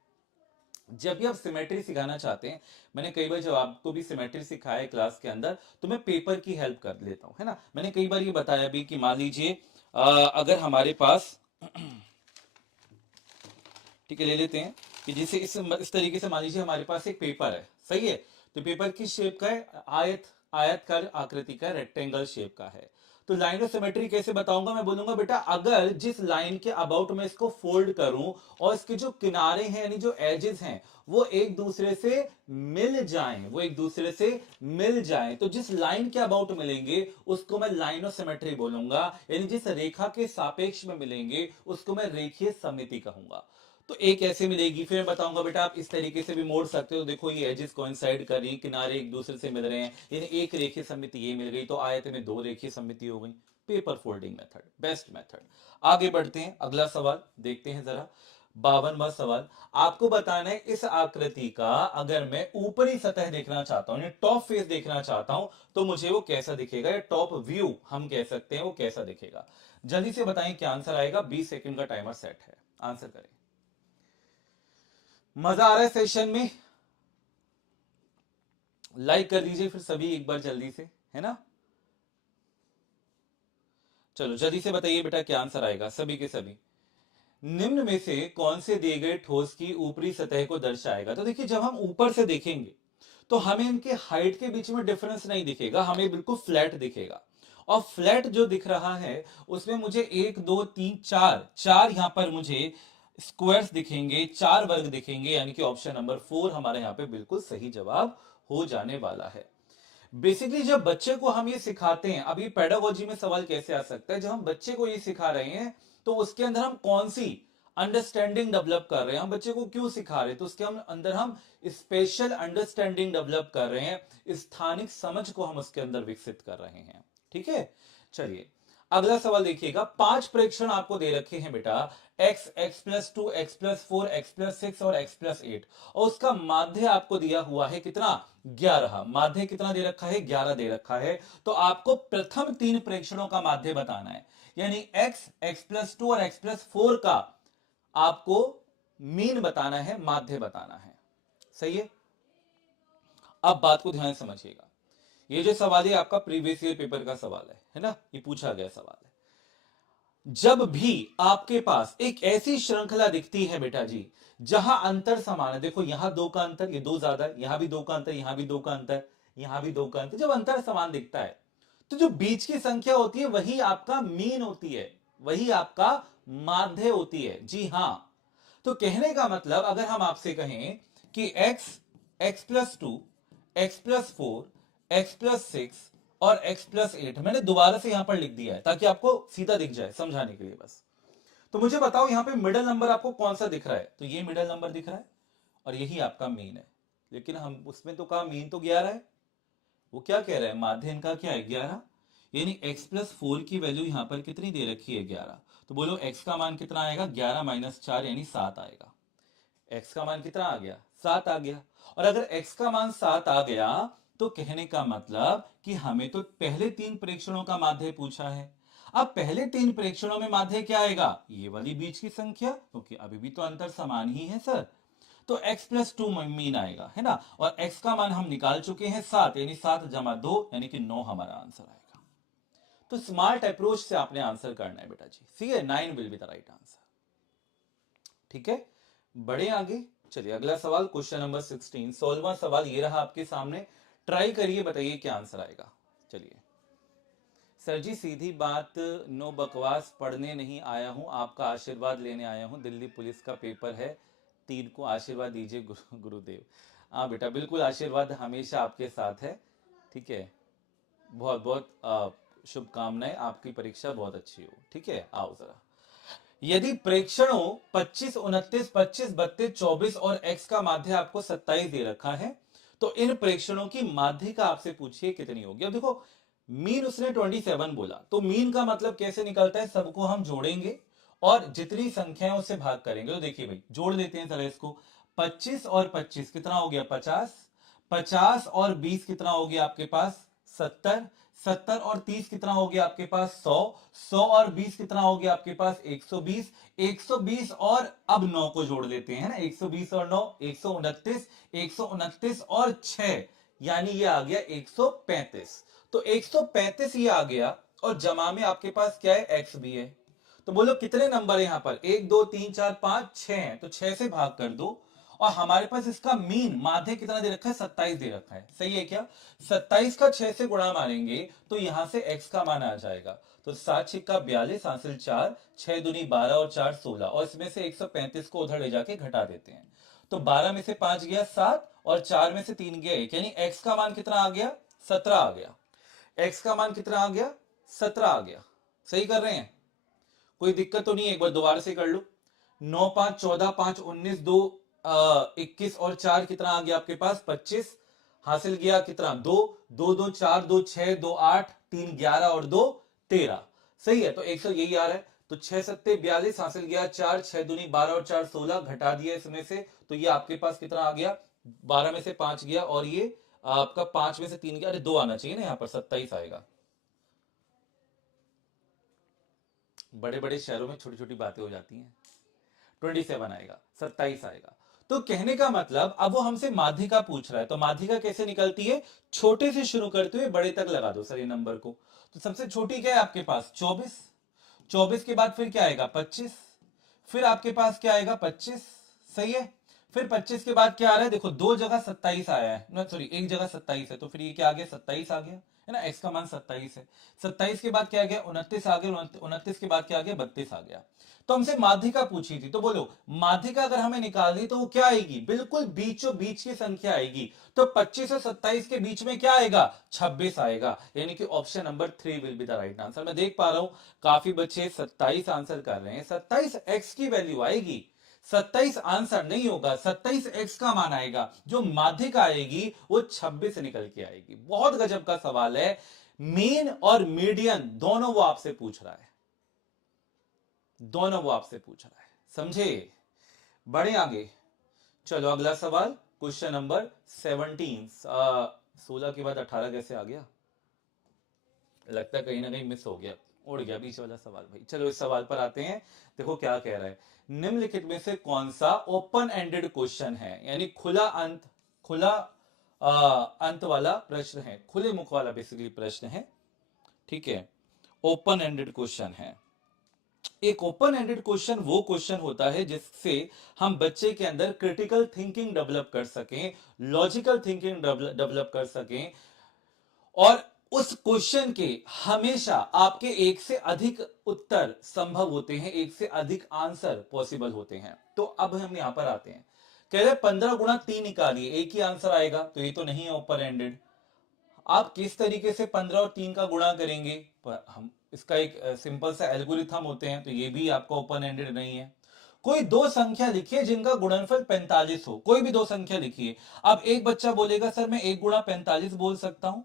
जब भी आप सिमेट्री सिखाना चाहते हैं, मैंने कई बार जब आपको भी सिमेट्री सिखाया है क्लास के अंदर, तो मैं पेपर की हेल्प कर लेता हूं, है ना। मैंने कई बार ये बताया भी कि मान लीजिए अगर हमारे पास ठीक है, ले लेते हैं कि जैसे इस तरीके से मान लीजिए हमारे पास एक पेपर है, सही है। तो पेपर किस शेप का है? आयतकार आकृति का, रेक्टेंगल शेप का है। तो लाइन ऑफ सिमेट्री कैसे बताऊंगा? मैं बोलूंगा बेटा अगर जिस लाइन के अबाउट में इसको फोल्ड करूं और इसके जो किनारे हैं यानी जो एजेस हैं वो एक दूसरे से मिल जाएं, तो जिस लाइन के अबाउट मिलेंगे उसको मैं लाइन ऑफ सिमेट्री बोलूंगा, यानी जिस रेखा के सापेक्ष में मिलेंगे उसको मैं रेखीय सममिति कहूंगा। तो एक ऐसे मिलेगी, फिर मैं बताऊंगा बेटा आप इस तरीके से भी मोड़ सकते हो, देखो ये एजेस कोइंसाइड कर रही हैं, किनारे एक दूसरे से मिल रहे हैं, यानी एक रेखीय सममिति ये मिल गई, तो आयत में दो रेखीय सममिति हो गई। Paper folding method, best method. आगे बढ़ते हैं, अगला सवाल देखते हैं जरा। 52वां सवाल, आपको बताना है इस आकृति का अगर मैं ऊपरी सतह देखना चाहता हूं, टॉप फेस देखना चाहता हूं, तो मुझे वो कैसा दिखेगा, या टॉप व्यू हम कह सकते हैं, वो कैसा दिखेगा। जल्दी से बताएं क्या आंसर आएगा। 20 सेकंड का टाइमर सेट है, आंसर करें। मजा आ रहा है सेशन में? लाइक कर दीजिए फिर सभी एक बार जल्दी से, है ना। चलो जल्दी से बताइए बेटा क्या आंसर आएगा सभी के सभी। निम्न में से कौन से दिए गए ठोस की ऊपरी सतह को दर्शाएगा? तो देखिए जब हम ऊपर से देखेंगे तो हमें इनके हाइट के बीच में डिफरेंस नहीं दिखेगा, हमें बिल्कुल फ्लैट दिखेगा। और फ्लैट जो दिख रहा है उसमें मुझे एक दो तीन चार चार यहां पर मुझे स्क्वायर्स दिखेंगे, चार वर्ग दिखेंगे, यानी कि ऑप्शन नंबर 4 हमारे यहां पे बिल्कुल सही जवाब हो जाने वाला है। बेसिकली जब बच्चे को हम ये सिखाते हैं, अभी पेडागोजी में सवाल कैसे आ सकता है, जब हम बच्चे को ये सिखा रहे हैं तो उसके अंदर हम कौन सी अंडरस्टैंडिंग डेवलप कर रहे हैं, हम बच्चे को क्यों सिखा रहे हैं, तो उसके अंदर हम स्पेशल अंडरस्टैंडिंग डेवलप कर रहे हैं, स्थानिक समझ को हम उसके अंदर विकसित कर रहे हैं। ठीक है, चलिए अगला सवाल देखिएगा। 5 प्रेक्षण आपको दे रखे हैं बेटा, x, x+2, x+4, x+6 और x+8, और उसका माध्य आपको दिया हुआ है कितना? 11। माध्य कितना दे रखा है? 11 दे रखा है। तो आपको प्रथम 3 प्रेक्षणों का माध्य बताना है, यानी x, x+2 और x+4 का आपको मीन बताना है, माध्य बताना है। सही है, अब बात को ध्यान से समझिएगा। ये जो सवाल है आपका प्रीवियस ईयर पेपर का सवाल है ना, ये पूछा गया सवाल है। जब भी आपके पास एक ऐसी श्रृंखला दिखती है बेटा जी जहां अंतर समान है, देखो यहां 2 का अंतर, ये 2 ज्यादा है, यहां भी 2 का अंतर, यहां भी 2 का अंतर, यहां भी 2 का अंतर, जब अंतर समान दिखता है तो जो बीच की संख्या होती है वही आपका मीन होती है, वही आपका माध्य होती है। जी हां, तो कहने का मतलब अगर हम आपसे कहें कि x, x+2, x+4, x+6 और x+8, मैंने दोबारा से यहां पर लिख दिया है ताकि आपको सीधा दिख जाए, समझाने के लिए बस। तो मुझे बताओ यहां पे मिडिल नंबर आपको कौन सा दिख रहा है? तो ये मिडिल नंबर दिख रहा है और यही आपका मीन है। लेकिन हम उसमें तो कहा मीन तो 11 है, वो क्या कह रहा है? माध्य इनका क्या है? 11। यानी x+4 की वैल्यू यहां पर कितनी दे रखी है? 11। तो बोलो x का मान कितना आएगा? 11 - 4 यानी 7 आएगा। x का मान कितना आ गया? 7 आ गया। और अगर x का मान 7 आ गया तो कहने का मतलब कि हमें तो पहले 3 प्रेक्षणों का माध्य पूछा है। अब पहले 3 प्रेक्षणों में माध्य क्या आएगा? ये वाली बीच की संख्या, क्योंकि अभी भी तो अंतर समान ही है सर। तो x+2 मीन आएगा, है ना। और x का मान हम निकाल चुके हैं 7, यानी 7 + 2 यानी कि 9 हमारा आंसर आएगा। तो स्मार्ट अप्रोच से आपने आंसर करना है बेटा जी, ठीक है। 9 will be the right answer. ठीक है, बड़े आगे। चलिए अगला सवाल, क्वेश्चन नंबर 16, 16वां सवाल ये रहा आपके सामने। ट्राई करिए, बताइए क्या आंसर आएगा। चलिए। सर जी सीधी बात, नो बकवास, पढ़ने नहीं आया हूं, आपका आशीर्वाद लेने आया हूं, दिल्ली पुलिस का पेपर है 3 को, आशीर्वाद दीजिए गुरुदेव। हाँ बेटा, बिल्कुल आशीर्वाद हमेशा आपके साथ है। ठीक है, बहुत बहुत शुभकामनाएं, आपकी परीक्षा बहुत अच्छी हो। ठीक है, आओ जरा। यदि प्रेक्षणों 25, 29, 25, 32, 24 और x का माध्य आपको 27 दे रखा है, तो इन प्रेक्षणों की माध्य का आपसे पूछिए कितनी होगी। अब देखो मीन उसने 27 बोला, तो मीन का मतलब कैसे निकलता है? सबको हम जोड़ेंगे और जितनी संख्या है उससे भाग करेंगे। तो देखिए भाई, जोड़ लेते हैं जरा इसको। 25 और 25 कितना हो गया? 50। 50 और 20 कितना हो गया आपके पास? 70। 70 और 30 कितना हो गया आपके पास 100, 100 और 20 कितना हो गया आपके पास 120, 120 और अब 9 को जोड़ लेते हैं ना, 120 और 9 129, 129 और 6 यानी ये आ गया 135। तो 135 ये आ गया और जमा में आपके पास क्या है x भी है। तो बोलो कितने नंबर है यहां पर 1 2 3 4 5 6 है, तो 6 से भाग कर दो और हमारे पास इसका मीन माध्य कितना दे रखा है 27 दे रखा है, सही है क्या। 27 का 6 से गुणा मारेंगे तो यहां से x का मान आ जाएगा। तो 7 छिक्का 42 हासिल 4, 6 दूनी 12 और 4 16 और इसमें से 135 को उधर ले जाके घटा देते हैं। तो 12 में से 5 गया 7 और 4 में से 3 गया 1, यानी x का मान कितना आ गया 17 आ गया। x का मान कितना आ गया 17 आ गया। सही कर रहे हैं, कोई दिक्कत तो नहीं है, एक बार दोबारा से कर लो। 9 5 14 5 19 2 21 और 4 कितना आ गया आपके पास 25 हासिल गया कितना 2 2 2 4 2 6 2 8 3 11 और 2 13। सही है, तो 100 यही आ रहा है। तो 6 सत्ते 42 हासिल गया 4, 6 दूनी 12 और 4 16 घटा दिया इसमें से, तो ये आपके पास कितना आ गया 12 में से 5 गया और ये आपका 5 में से 3 गया, अरे 2 आना चाहिए ना, यहां पर 27 आएगा। बड़े बड़े शहरों में छोटी छोटी बातें हो जाती हैं। 27 आएगा, 27 आएगा। तो कहने का मतलब अब वो हमसे माध्यिका पूछ रहा है, तो माध्यिका कैसे निकलती है, छोटे से शुरू करते हुए बड़े तक लगा दो सर ये नंबर को। तो सबसे छोटी क्या है आपके पास 24, 24 के बाद फिर क्या आएगा 25, फिर आपके पास क्या आएगा 25, सही है। फिर 25 के बाद क्या आ रहा है, देखो दो जगह 27 आया है ना, सॉरी एक जगह 27 है, तो फिर ये क्या आ गया 27 आ गया है ना, x का मान 27 है। 27 के बाद क्या आ गया 29 आ गया, 29 के बाद क्या आ गया 32 आ गया। तो हमसे माध्यिका पूछी थी, तो बोलो माध्यिका अगर हमें निकालनी तो वो क्या आएगी, बिल्कुल बीचों बीच की संख्या आएगी। तो 25 और 27 के बीच में क्या आएगा 26 आएगा, यानी कि option number 3 will be the right answer. मैं देख पा रहा हूं काफी बच्चे 27 आंसर कर रहे हैं, 27 x की वैल्यू आएगी, 27 आंसर नहीं होगा, 27 x का मान आएगा, जो माध्यिका आएगी वो 26 निकल के आएगी। बहुत गजब का सवाल है, मीन और मीडियन दोनों वो आपसे पूछ रहा है, दोनों वो आपसे पूछ रहा है, समझे। बढ़े आगे, चलो अगला सवाल क्वेश्चन नंबर 17। 16 के बाद 18 कैसे आ गया, लगता है कहीं ना कहीं मिस हो गया, उड़ गया बीच वाला सवाल भाई। चलो इस सवाल पर आते हैं, देखो क्या कह रहा है, निम्नलिखित में से कौन सा ओपन एंडेड क्वेश्चन है, यानी खुला अंत, खुला अंत वाला प्रश्न है, खुले मुख वाला बेसिकली प्रश्न है, ठीक है, ओपन एंडेड क्वेश्चन है। एक ओपन एंडेड क्वेश्चन वो क्वेश्चन होता है जिससे हम बच्चे के अंदर क्रिटिकल थिंकिंग डेवलप कर सकें, लॉजिकल थिंकिंग डेवलप कर सकें, और उस क्वेश्चन के हमेशा आपके एक से अधिक उत्तर संभव होते हैं, एक से अधिक आंसर पॉसिबल होते हैं। तो अब हम यहां पर आते हैं, कह रहे 15 गुणा 3 निकालिए, एक ही आंसर आएगा, तो ये तो नहीं है ओपन एंडेड। आप किस तरीके से 15 और 3 का गुणा करेंगे, पर हम इसका एक सिंपल सा एल्गोरिथम होते हैं, तो ये भी आपका ओपन एंडेड नहीं है। कोई दो संख्या लिखिए जिनका गुणनफल 45 हो, कोई भी दो संख्या लिखिए। अब एक बच्चा बोलेगा सर मैं 1 गुणा 45 बोल सकता हूं,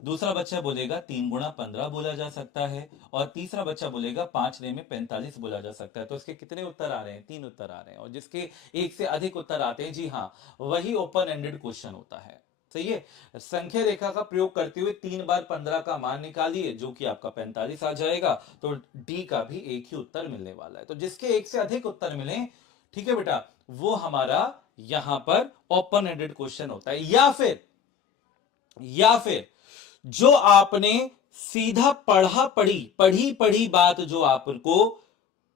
दूसरा बच्चा बोलेगा 3 गुणा 15 बोला जा सकता है, और तीसरा बच्चा बोलेगा 5 ने में 45 बोला जा सकता है। तो इसके कितने उत्तर आ रहे हैं, 3 उत्तर आ रहे हैं, और जिसके एक से अधिक उत्तर आते हैं, जी हाँ, वही ओपन एंडेड क्वेश्चन होता है, सही है। संख्या रेखा का प्रयोग करते हुए 3 बार 15 का मान निकालिए, जो कि आपका 45 आ जाएगा, तो डी का भी एक ही उत्तर मिलने वाला है। तो जिसके एक से अधिक उत्तर मिले, ठीक है बेटा, वो हमारा यहां पर ओपन एंडेड क्वेश्चन होता है। या फिर जो आपने सीधा पढ़ी बात जो आपको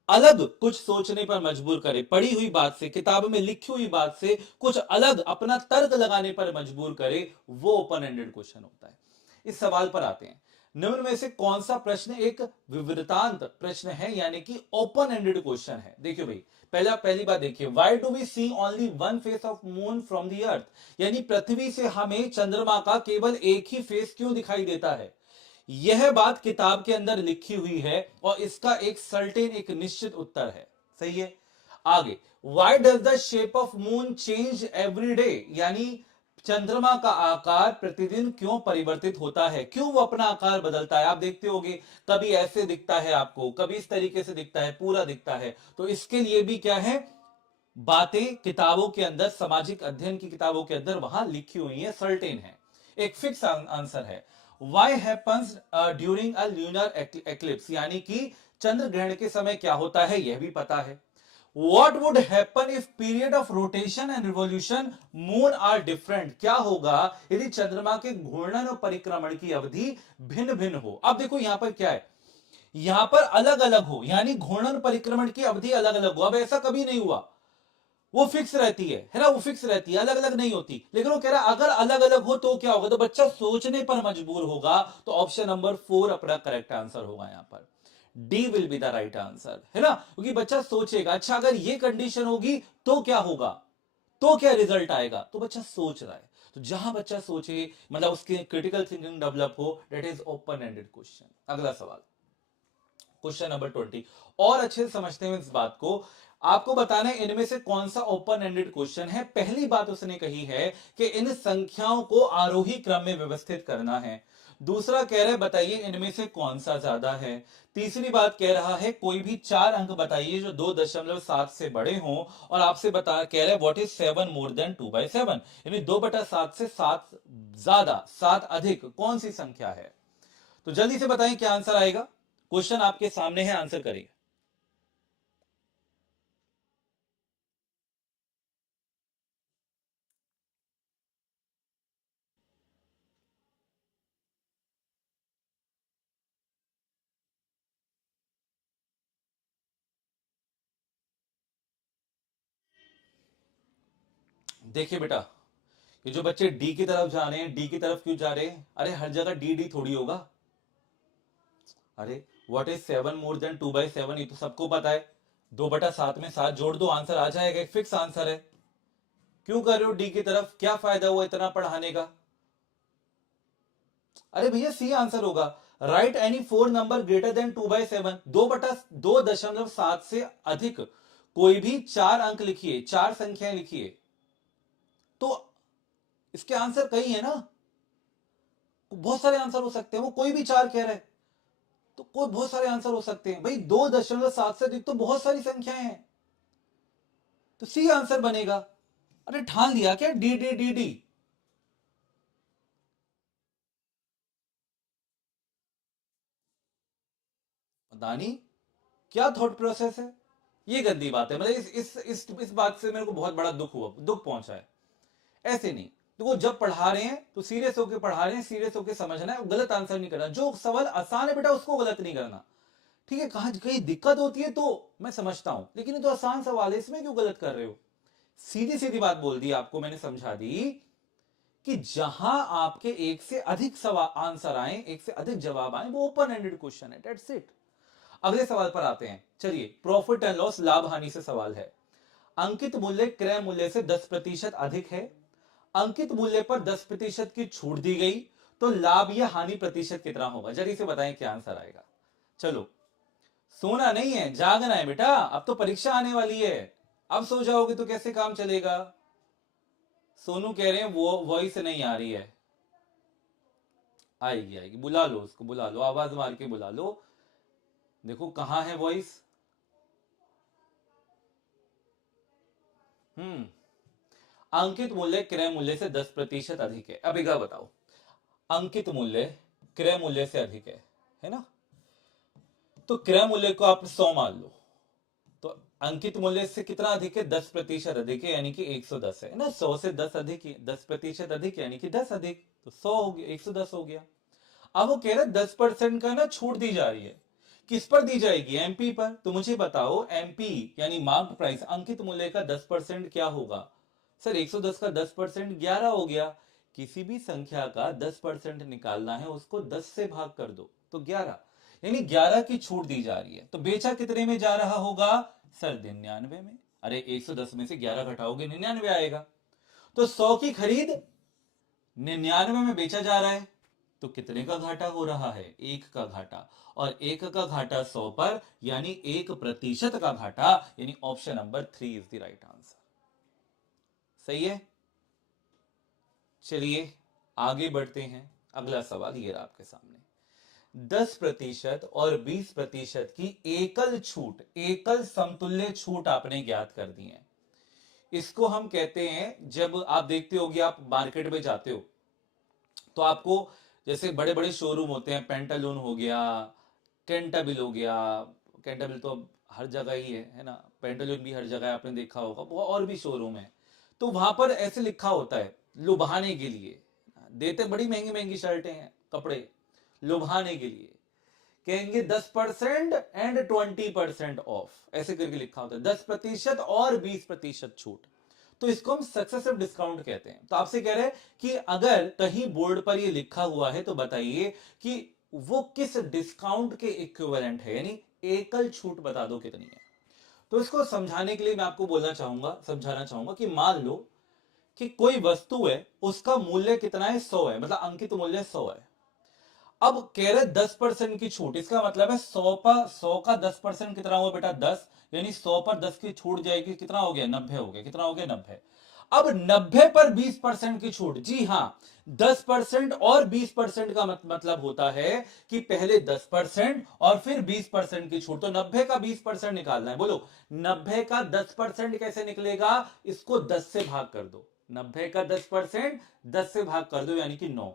अलग कुछ सोचने पर मजबूर करे, पढ़ी हुई बात से, किताब में लिखी हुई बात से कुछ अलग अपना तर्क लगाने पर मजबूर करे, वो ओपन एंडेड क्वेश्चन होता है। इस सवाल पर आते हैं, निम्न में से कौन सा प्रश्न एक विवृतांत प्रश्न है, यानी कि ओपन एंडेड क्वेश्चन है। देखियो भाई, पहली बात देखिए, why do we see only one face of moon from the earth, यानी पृथ्वी से हमें चंद्रमा का केवल एक ही फेस क्यों दिखाई देता है। यह बात किताब के अंदर लिखी हुई है और इसका एक सर्टेन, एक निश्चित उत्तर है, सही है। आगे, why does the shape of moon change every day, यानी चंद्रमा का आकार प्रतिदिन क्यों परिवर्तित होता है, क्यों वो अपना आकार बदलता है। आप देखते होंगे कभी ऐसे दिखता है आपको, कभी इस तरीके से दिखता है, पूरा दिखता है। तो इसके लिए भी क्या है, बातें किताबों के अंदर, सामाजिक अध्ययन की किताबों के अंदर वहां लिखी हुई है, सर्टेन है, एक फिक्स आंसर है। Why happens during a lunar eclipse, यानी कि चंद्र ग्रहण के समय क्या होता है यह भी पता है। What would happen if period of rotation and revolution moon are different? क्या होगा यदि चंद्रमा के घूर्णन और परिक्रमण की अवधि भिन्न भिन्न हो। अब देखो यहां पर क्या है, यहां पर अलग अलग हो, यानी घूर्णन परिक्रमण की अवधि अलग अलग हो। अब ऐसा कभी नहीं हुआ, वो फिक्स रहती है ना, वो फिक्स रहती है, अलग अलग नहीं होती। लेकिन वो कह रहा है अगर अलग अलग हो तो क्या होगा, तो बच्चा सोचने पर मजबूर होगा। तो ऑप्शन नंबर 4 अपना करेक्ट आंसर होगा यहां पर। D will be the right answer, है ना, क्योंकि बच्चा सोचेगा अच्छा अगर ये कंडीशन होगी तो क्या होगा, तो क्या रिजल्ट आएगा, तो बच्चा सोच रहा है। तो जहां बच्चा सोचे, मतलब उसके क्रिटिकल थिंकिंग डेवलप हो, that is open ended question. अगला सवाल, क्वेश्चन नंबर 20, और अच्छे से समझते हैं इस बात को। आपको बताना है इनमें से कौन सा ओपन एंडेड क्वेश्चन है। पहली बात उसने कही है कि इन संख्याओं को आरोही क्रम में व्यवस्थित करना है। दूसरा कह रहा है बताइए इनमें से कौन सा ज्यादा है। तीसरी बात कह रहा है कोई भी 4 अंक बताइए जो 2.7 से बड़े हों। और आपसे बता कह रहे हैं व्हाट इज 7 मोर देन 2/7, यानी 2/7 से 7 ज्यादा, 7 अधिक कौन सी संख्या है। तो जल्दी से बताएं क्या आंसर आएगा। क्वेश्चन आपके सामने है, आंसर करिए। देखिए बेटा, ये जो बच्चे डी की तरफ जा रहे हैं, डी की तरफ क्यों जा रहे हैं, अरे हर जगह डी डी थोड़ी होगा। अरे व्हाट इज 7 मोर देन 2/7, ये तो सबको पता है। 2/7 में 7 जोड़ दो, आंसर आ जाएगा, एक फिक्स आंसर है। क्यों कर रहे हो डी की तरफ, क्या फायदा हुआ इतना पढ़ाने का। अरे भैया सी आंसर होगा। Right any 4 number greater than 2/7, 2/2.7 से अधिक कोई भी 4 अंक लिखिए, 4 संख्याएं लिखिए। तो इसके आंसर कई है ना, बहुत सारे आंसर हो सकते हैं। वो कोई भी 4 कह रहा है तो कोई बहुत सारे आंसर हो सकते हैं भाई। 2.7 से अधिक तो बहुत सारी संख्याएं हैं, तो सी आंसर बनेगा। अरे ठान लिया क्या, डी डी डी डी। पता नहीं क्या थॉट प्रोसेस है, ये गंदी बात है। मतलब इस बात से मेरे को बहुत बड़ा दुख हुआ, दुख पहुंचा है। ऐसे नहीं, तो वो जब पढ़ा रहे हैं तो सीरियस होकर पढ़ा रहे हैं, सीरियस होकर समझना है, गलत आंसर नहीं करना। जो सवाल आसान है बेटा उसको गलत नहीं करना, ठीक है। कहां कहीं दिक्कत होती है तो मैं समझता हूं, लेकिन ये तो आसान सवाल है, इसमें क्यों गलत कर रहे हो। सीधी सीधी बात बोल दी आपको मैंने, समझा दी कि जहां आपके एक से अधिक सवाल आंसर आए, एक से अधिक जवाब आए, वो ओपन एंडेड क्वेश्चन है, दैट्स इट। अगले सवाल पर आते हैं, चलिए। प्रॉफिट एंड लॉस, लाभ हानि से सवाल है। अंकित मूल्य क्रय मूल्य से 10% अधिक है। अंकित मूल्य पर 10% की छूट दी गई, तो लाभ या हानि प्रतिशत कितना होगा। जल्दी से बताएं क्या आंसर आएगा। चलो, सोना नहीं है, जागना है बेटा, अब तो परीक्षा आने वाली है। अब सो जाओगे तो कैसे काम चलेगा। सोनू कह रहे हैं वो वॉइस नहीं आ रही है। आएगी आएगी, बुला लो उसको, बुला लो, आवाज मार के बुला लो। देखो कहां है वॉइस। हम्म, अंकित मूल्य क्रय मूल्य से 10% अधिक है। अब एक बात बताओ, अंकित मूल्य क्रय मूल्य से अधिक है ना, तो क्रय मूल्य को आप 100 मान लो, तो अंकित मूल्य से कितना अधिक है, 10% अधिक है, यानी कि 110 है ना। 100 से 10 अधिक, 10% अधिक यानी कि 10 अधिक, तो 100 हो गया, 110 हो गया। अब वो कह रहे 10% का ना छूट दी जा रही है। किस पर दी जाएगी, एमपी पर। तो मुझे बताओ एमपी यानी मार्क प्राइस, अंकित मूल्य का 10% क्या होगा। सर 110 का 10% 11 हो गया। किसी भी संख्या का 10% निकालना है, उसको 10 से भाग कर दो तो 11, यानी 11 की छूट दी जा रही है। तो बेचा कितने में जा रहा होगा सर, 99 में। अरे 110 में से 11 घटाओगे 99 आएगा। तो 100 की खरीद 99 में बेचा जा रहा है, तो कितने का घाटा हो रहा है, 1 का घाटा। और 1 का घाटा 100 पर, यानी 1% का घाटा, यानी option number 3 is the right answer. सही है। चलिए आगे बढ़ते हैं। अगला सवाल ये रहा आपके सामने। 10% और 20% की एकल छूट, एकल समतुल्य छूट आपने ज्ञात कर दी है। इसको हम कहते हैं, जब आप देखते होगे, आप मार्केट में जाते हो तो आपको जैसे बड़े बड़े शोरूम होते हैं, पेंटालून हो गया, कैंटाबिल हो गया। कैंटाबिल तो अब हर जगह ही है ना। पेंटालून भी हर जगह आपने देखा होगा, वो और भी शोरूम है। तो वहां पर ऐसे लिखा होता है लुभाने के लिए, देते बड़ी महंगी महंगी शर्टें हैं, कपड़े, लुभाने के लिए कहेंगे 10% एंड 20% ऑफ, ऐसे करके लिखा होता है, 10% और 20% छूट। तो इसको हम सक्सेसिव डिस्काउंट कहते हैं। तो आपसे कह रहे हैं कि अगर कहीं बोर्ड पर ये लिखा हुआ है तो बताइए कि वो किस डिस्काउंट के इक्विवेलेंट है, यानी एकल छूट बता दो कितनी है। तो इसको समझाने के लिए मैं आपको समझाना चाहूंगा कि मान लो कि कोई वस्तु है, उसका मूल्य कितना है, 100 है, मतलब अंकित मूल्य 100 है। अब कह रहे 10% की छूट, इसका मतलब है 100 का 10% कितना हुआ बेटा, 10, यानी 100 पर 10 की छूट जाएगी, कितना हो गया, 90 हो गया। कितना हो गया, 90। अब 90 पर 20% की छूट, जी हां, 10% और 20% का मतलब होता है कि पहले 10% और फिर 20% की छूट। तो 90 का 20% निकालना है, बोलो 90 का 10% कैसे निकलेगा, इसको 10 से भाग कर दो। 90 का 10% 10 से भाग कर दो, यानी कि 9।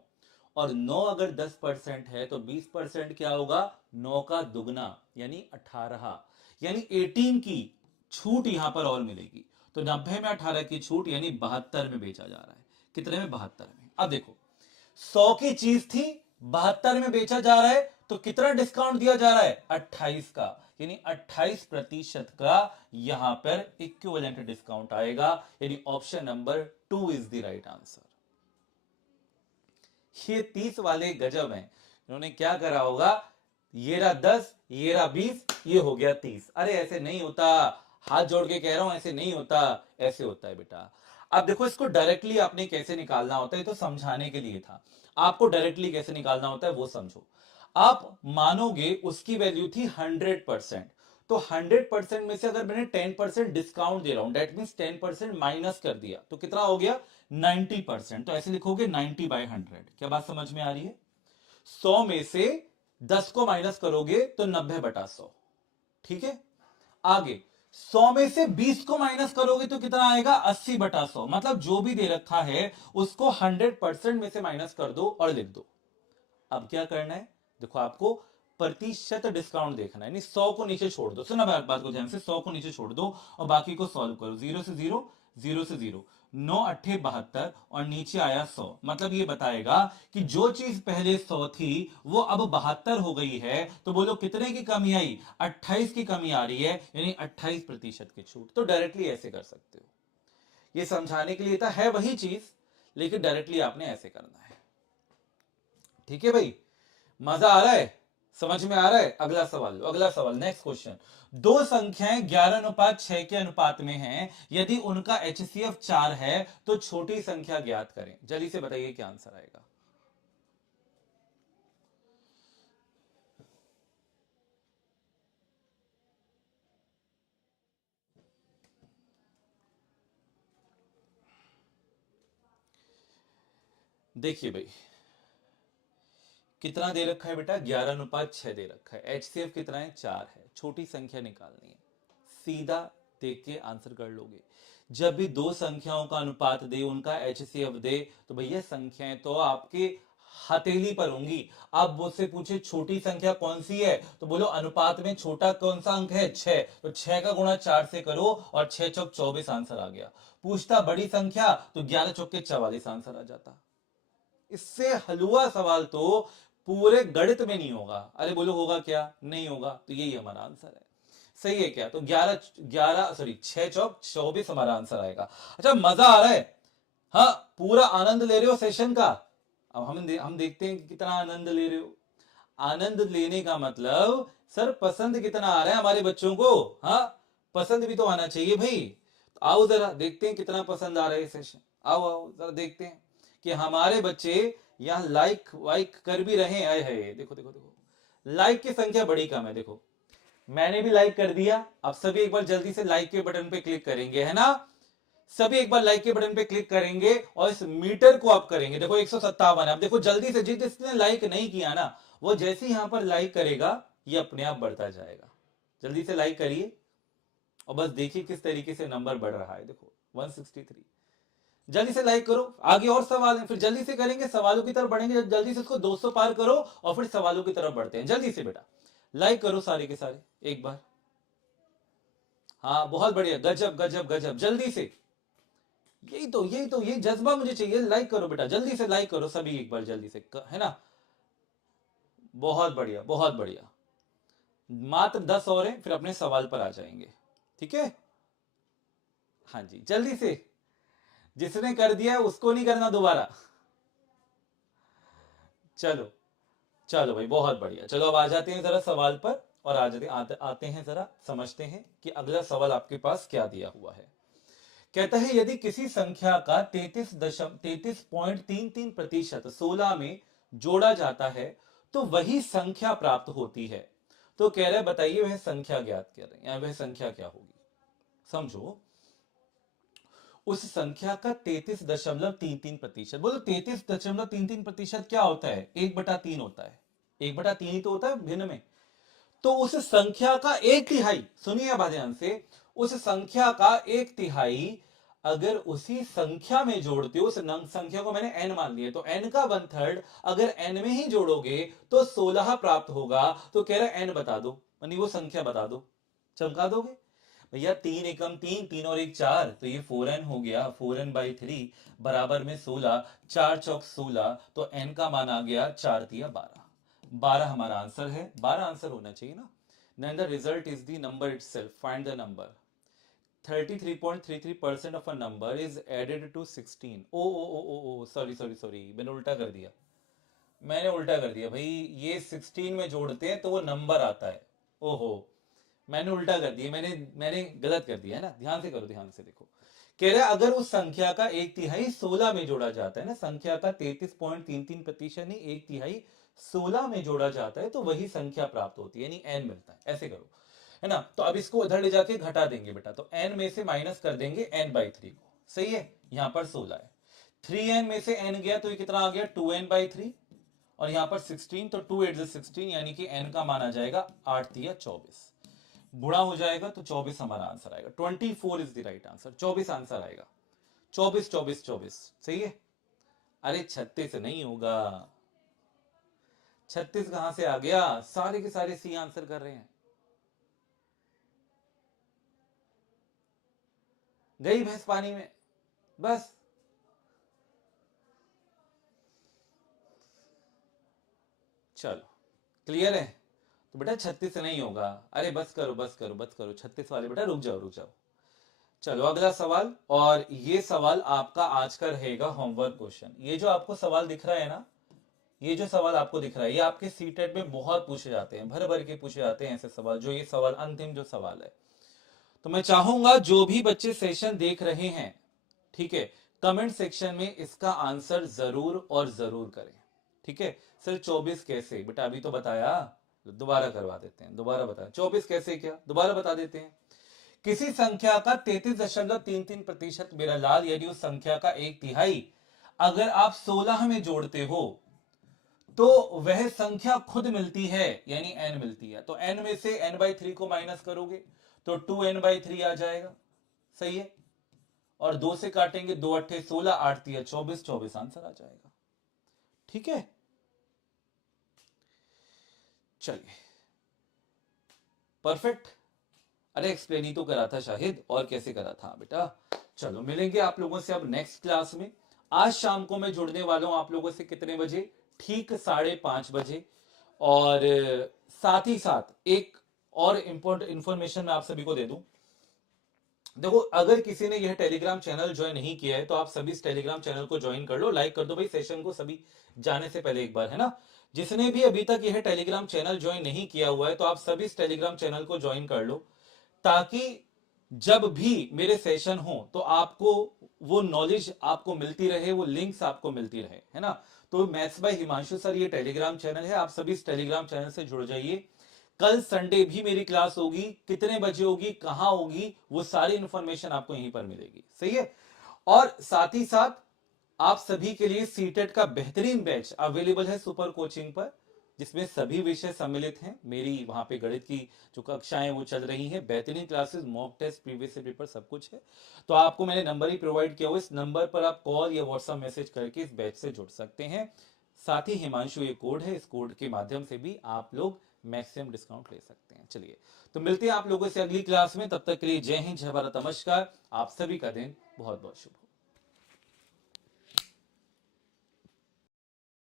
और 9 अगर 10% है तो 20% क्या होगा, 9 का दुगना, यानी 18, यानी 18 की छूट यहां पर और मिलेगी। तो 90 में 18 की छूट, यानी 72 में बेचा जा रहा है। कितने में, 72 में। अब देखो 100 की चीज थी, 72 में बेचा जा रहा है, तो कितना डिस्काउंट दिया जा रहा है, 28 का, यानी 28% का यहां पर इक्विवेलेंट डिस्काउंट आएगा। यानी option number 2 is the right answer. ये 30 वाले गजब हैं, इन्होंने क्या करा होगा, ये रहा 10, ये रहा 20, ये हो गया 30। अरे ऐसे नहीं होता, हाथ जोड़ के कह रहा हूं, ऐसे नहीं होता, ऐसे होता है बेटा। अब देखो इसको डायरेक्टली आपने कैसे निकालना होता है, तो समझाने के लिए था। आपको डायरेक्टली कैसे निकालना होता है वो समझो। आप मानोगे उसकी वैल्यू थी 100%, तो 100% में से अगर मैंने 10% डिस्काउंट दे रहा हूं, दैट मींस 10% माइनस कर दिया, तो कितना हो गया, 90%। तो ऐसे लिखोगे 90/100। क्या बात समझ में आ रही है। 100 में से 10 को माइनस करोगे तो 90/100। ठीक है, आगे 100 में से 20 को माइनस करोगे तो कितना आएगा, 80/100। मतलब जो भी दे रखा है उसको 100% में से माइनस कर दो और लिख दो। अब क्या करना है, देखो आपको प्रतिशत डिस्काउंट देखना है, यानी 100 को नीचे छोड़ दो। सुना बात को ध्यान से, 100 को नीचे छोड़ दो और बाकी को सॉल्व करो। 0 से 0, 0 से 0, 9 अट्ठे 72 और नीचे आया 100। मतलब ये बताएगा कि जो चीज पहले 100 थी वो अब 72 हो गई है। तो बोलो कितने की कमी आई, 28 की कमी आ रही है, यानी 28% की छूट। तो डायरेक्टली ऐसे कर सकते हो, ये समझाने के लिए था, है वही चीज, लेकिन डायरेक्टली आपने ऐसे करना है। ठीक है भाई, मजा आ रहा है, समझ में आ रहा है। अगला सवाल लो, अगला सवाल, नेक्स्ट क्वेश्चन। दो संख्याएं 11:6 के अनुपात में हैं, यदि उनका HCF 4 है तो छोटी संख्या ज्ञात करें। जल्दी से बताइए क्या आंसर आएगा। देखिए भाई, कितना दे रखा है बेटा, 11:6 दे रखा है। HCF कितना है, 4 है। छोटी संख्या निकालनी है, सीधा देख के आंसर कर लोगे। जब भी दो संख्याओं का अनुपात दे, उनका HCF दे, तो भैया संख्याएं तो आपके हथेली पर होंगी। आप मुझसे पूछे छोटी संख्या कौन सी है, तो बोलो अनुपात में छोटा कौन सा अंक है, 6, तो 6 का गुणा 4 से करो और 6 चौक 24 आंसर आ गया। पूछता बड़ी संख्या तो 11 चौके 44 आंसर आ जाता। इससे हलवा सवाल तो पूरे गणित में नहीं होगा। अरे बोलो होगा क्या, नहीं होगा। तो यही हमारा आंसर है। सही है क्या, तो 6 चौक 24 हमारा आंसर आएगा। अच्छा मजा आ रहा है, हाँ पूरा आनंद ले रहे हो सेशन का। अब हम देखते हैं कि कितना आनंद ले रहे हो। आनंद लेने का मतलब सर पसंद कितना आ रहा है हमारे बच्चों को, हाँ पसंद भी तो आना चाहिए भाई। तो आओ जरा देखते हैं कितना पसंद आ रहा है सेशन। आओ आओ जरा देखते हैं कि हमारे बच्चे यहां लाइक वाइक कर भी रहे हैं। आए है, देखो देखो देखो, लाइक की संख्या बड़ी कम है। देखो मैंने भी लाइक कर दिया, अब सभी एक बार जल्दी से लाइक के बटन पे क्लिक करेंगे, है ना। सभी एक बार लाइक के बटन पे क्लिक करेंगे और इस मीटर को आप करेंगे। देखो 157 है। अब देखो जल्दी से, जिसने लाइक नहीं किया ना, वो जैसे ही यहां पर लाइक करेगा ये अपने आप बढ़ता जाएगा। जल्दी से लाइक करिए और बस देखिए किस तरीके से नंबर बढ़ रहा है। देखो 163, जल्दी से लाइक करो, आगे और सवाल हैं, फिर जल्दी से करेंगे, सवालों की तरफ बढ़ेंगे, जल्दी से इसको 200 पार करो और फिर सवालों की तरफ बढ़ते हैं। जल्दी से बेटा लाइक करो सारे के सारे एक बार। हाँ बहुत बढ़िया, गजब गजब गजब, जल्दी से। यही जज्बा मुझे चाहिए, लाइक करो बेटा, जल्दी से लाइक करो सभी एक बार जल्दी से, है ना। बहुत बढ़िया बहुत बढ़िया, मात्र 10 और हैं, फिर अपने सवाल पर आ जाएंगे, ठीक है। हाँ जी जल्दी से, जिसने कर दिया है उसको नहीं करना दोबारा। चलो चलो भाई बहुत बढ़िया, चलो अब आ जाते हैं जरा सवाल पर, और आ जाते आते हैं जरा समझते हैं कि अगला सवाल आपके पास क्या दिया हुआ है। कहता है यदि किसी संख्या का 33.33% 16 में जोड़ा जाता है तो वही संख्या प्राप्त होती है। तो कह रहे बताइए वह संख्या ज्ञात कर रहे हैं, वह संख्या क्या होगी। समझो, उस संख्या का 33.33%, बोलो 33.33% क्या होता है, 1/3 होता है, 1/3 ही तो होता है भिन्न में। तो उस संख्या का 1/3, सुनिए अब ध्यान से, उस संख्या का 1/3 अगर उसी संख्या में जोड़ते हो, उस संख्या को मैंने n मान लिया, तो n का 1/3 अगर n में ही जोड़ोगे तो 16 प्राप्त होगा। तो कह रहा n बता दो, यानी वो संख्या बता दो, चमका दोगे भैया। 3 एकम 3, 3 और 1 4, तो ये 4n हो गया, 4n/3 बराबर में 16, 4 चौक 16, तो n का मान आ गया 4 तिया 12, 12 हमारा आंसर है, 12 आंसर होना चाहिए ना। Then the result is the number itself. Find the number. 33.33% of a number is added to 16. Oh sorry, मैंने उल्टा कर दिया, भाई। ये 16 में जोड़ते हैं तो वो नंबर आता है। ओहो, मैंने उल्टा कर दिया, मैंने गलत कर दिया है ना। ध्यान से करो, ध्यान से देखो। कह रहा है अगर उस संख्या का 1/3 16 में जोड़ा जाता है ना, संख्या का 33.33% नहीं, 1/3 16 में जोड़ा जाता है तो वही संख्या प्राप्त होती है, यानी n मिलता है। ऐसे करो, है ना। तो अब इसको उधर ले जाके घटा देंगे बेटा, तो n में से माइनस कर देंगे n/3 को, सही है। यहां पर 16 है, 3n में से n गया तो ये कितना आ गया 2n/3, और यहां पर 16, तो 2 8 16, यानी कि n का मान आ जाएगा 8 तिया 24, बुढ़ा हो जाएगा तो 24 हमारा आंसर आएगा। 24 is the right answer, 24 answer आएगा। 24 24 24 सही है। अरे 36 नहीं होगा, 36 कहां से आ गया, सारे के सारे सी आंसर कर रहे हैं। गई भैंस पानी में, बस। चलो क्लियर है। तो बेटा 36 नहीं होगा, अरे बस करो बस करो बस करो, 36 वाले बेटा रुक जाओ रुक जाओ। चलो अगला सवाल, और ये सवाल आपका आज का रहेगा होमवर्क क्वेश्चन। ये जो आपको सवाल दिख रहा है ना, ये जो सवाल आपको दिख रहा है, ये आपके सीटेट में बहुत पूछे जाते हैं, भर भर के पूछे जाते हैं ऐसे सवाल, जो ये सवाल अंतिम जो सवाल है। तो मैं चाहूंगा जो भी बच्चे सेशन देख रहे हैं, ठीक है, कमेंट सेक्शन में इसका आंसर जरूर और जरूर करें, ठीक है। सर 24 कैसे, बेटा अभी तो बताया, दोबारा करवा देते हैं, दोबारा बताया 24 कैसे, क्या दोबारा बता देते हैं। किसी संख्या का 33.33% मेरा लाल, यदि उस संख्या का 1/3 अगर आप 16 में जोड़ते हो तो वह संख्या खुद मिलती है, यानी n मिलती है। तो n में से n/3 को माइनस करोगे तो 2n/3 आ जाएगा, सही है। और 2 से काटेंगे, 2 8 16, 8 तिया 24, 24 आंसर आ जाएगा, ठीक है। चलिए परफेक्ट। अरे एक्सप्लेन ही तो करा था शाहिद, और कैसे करा था बेटा। चलो मिलेंगे आप लोगों से अब नेक्स्ट क्लास में। आज शाम को मैं जुड़ने वाला हूं आप लोगों से, कितने बजे, ठीक 5:30 बजे। और साथ ही साथ एक और इंपॉर्टेंट इंफॉर्मेशन मैं आप सभी को दे दूं। देखो अगर किसी ने यह टेलीग्राम चैनल ज्वाइन नहीं किया है तो आप सभी इस टेलीग्राम चैनल को ज्वाइन कर लो, लाइक कर दो भाई सेशन को सभी जाने से पहले एक बार, है ना। जिसने भी अभी तक यह टेलीग्राम चैनल ज्वाइन नहीं किया हुआ है तो आप सभी इस टेलीग्राम चैनल को ज्वाइन कर लो, ताकि जब भी मेरे सेशन हो तो आपको वो नॉलेज आपको मिलती रहे, वो लिंक्स आपको मिलती रहे, है ना। तो मैथ्स बाय हिमांशु सर ये टेलीग्राम चैनल है, आप सभी इस टेलीग्राम चैनल से जुड़ जाइए। कल संडे भी मेरी क्लास होगी, कितने बजे होगी, कहां होगी, वो सारी इंफॉर्मेशन आपको यहीं पर मिलेगी, सही है। और साथ ही साथ आप सभी के लिए सीटेट का बेहतरीन बैच अवेलेबल है सुपर कोचिंग पर, जिसमें सभी विषय सम्मिलित हैं। मेरी वहाँ पे गणित की जो कक्षाएं वो चल रही हैं, बेहतरीन classes, mock test, previous paper, सब कुछ है। तो आपको मैंने नंबर ही प्रोवाइड किया हुआ, इस नंबर पर आप कॉल या व्हाट्सएप मैसेज करके इस बैच से जुड़ सकते हैं। साथ ही हिमांशु ये कोड है, इस कोड के माध्यम से भी आप लोग मैक्सिमम डिस्काउंट ले सकते हैं। चलिए, तो मिलते हैं आप लोगों से अगली क्लास में। तब तक के लिए जय हिंद, जय भारत, नमस्कार। आप सभी का दिन बहुत बहुत शुभ हो।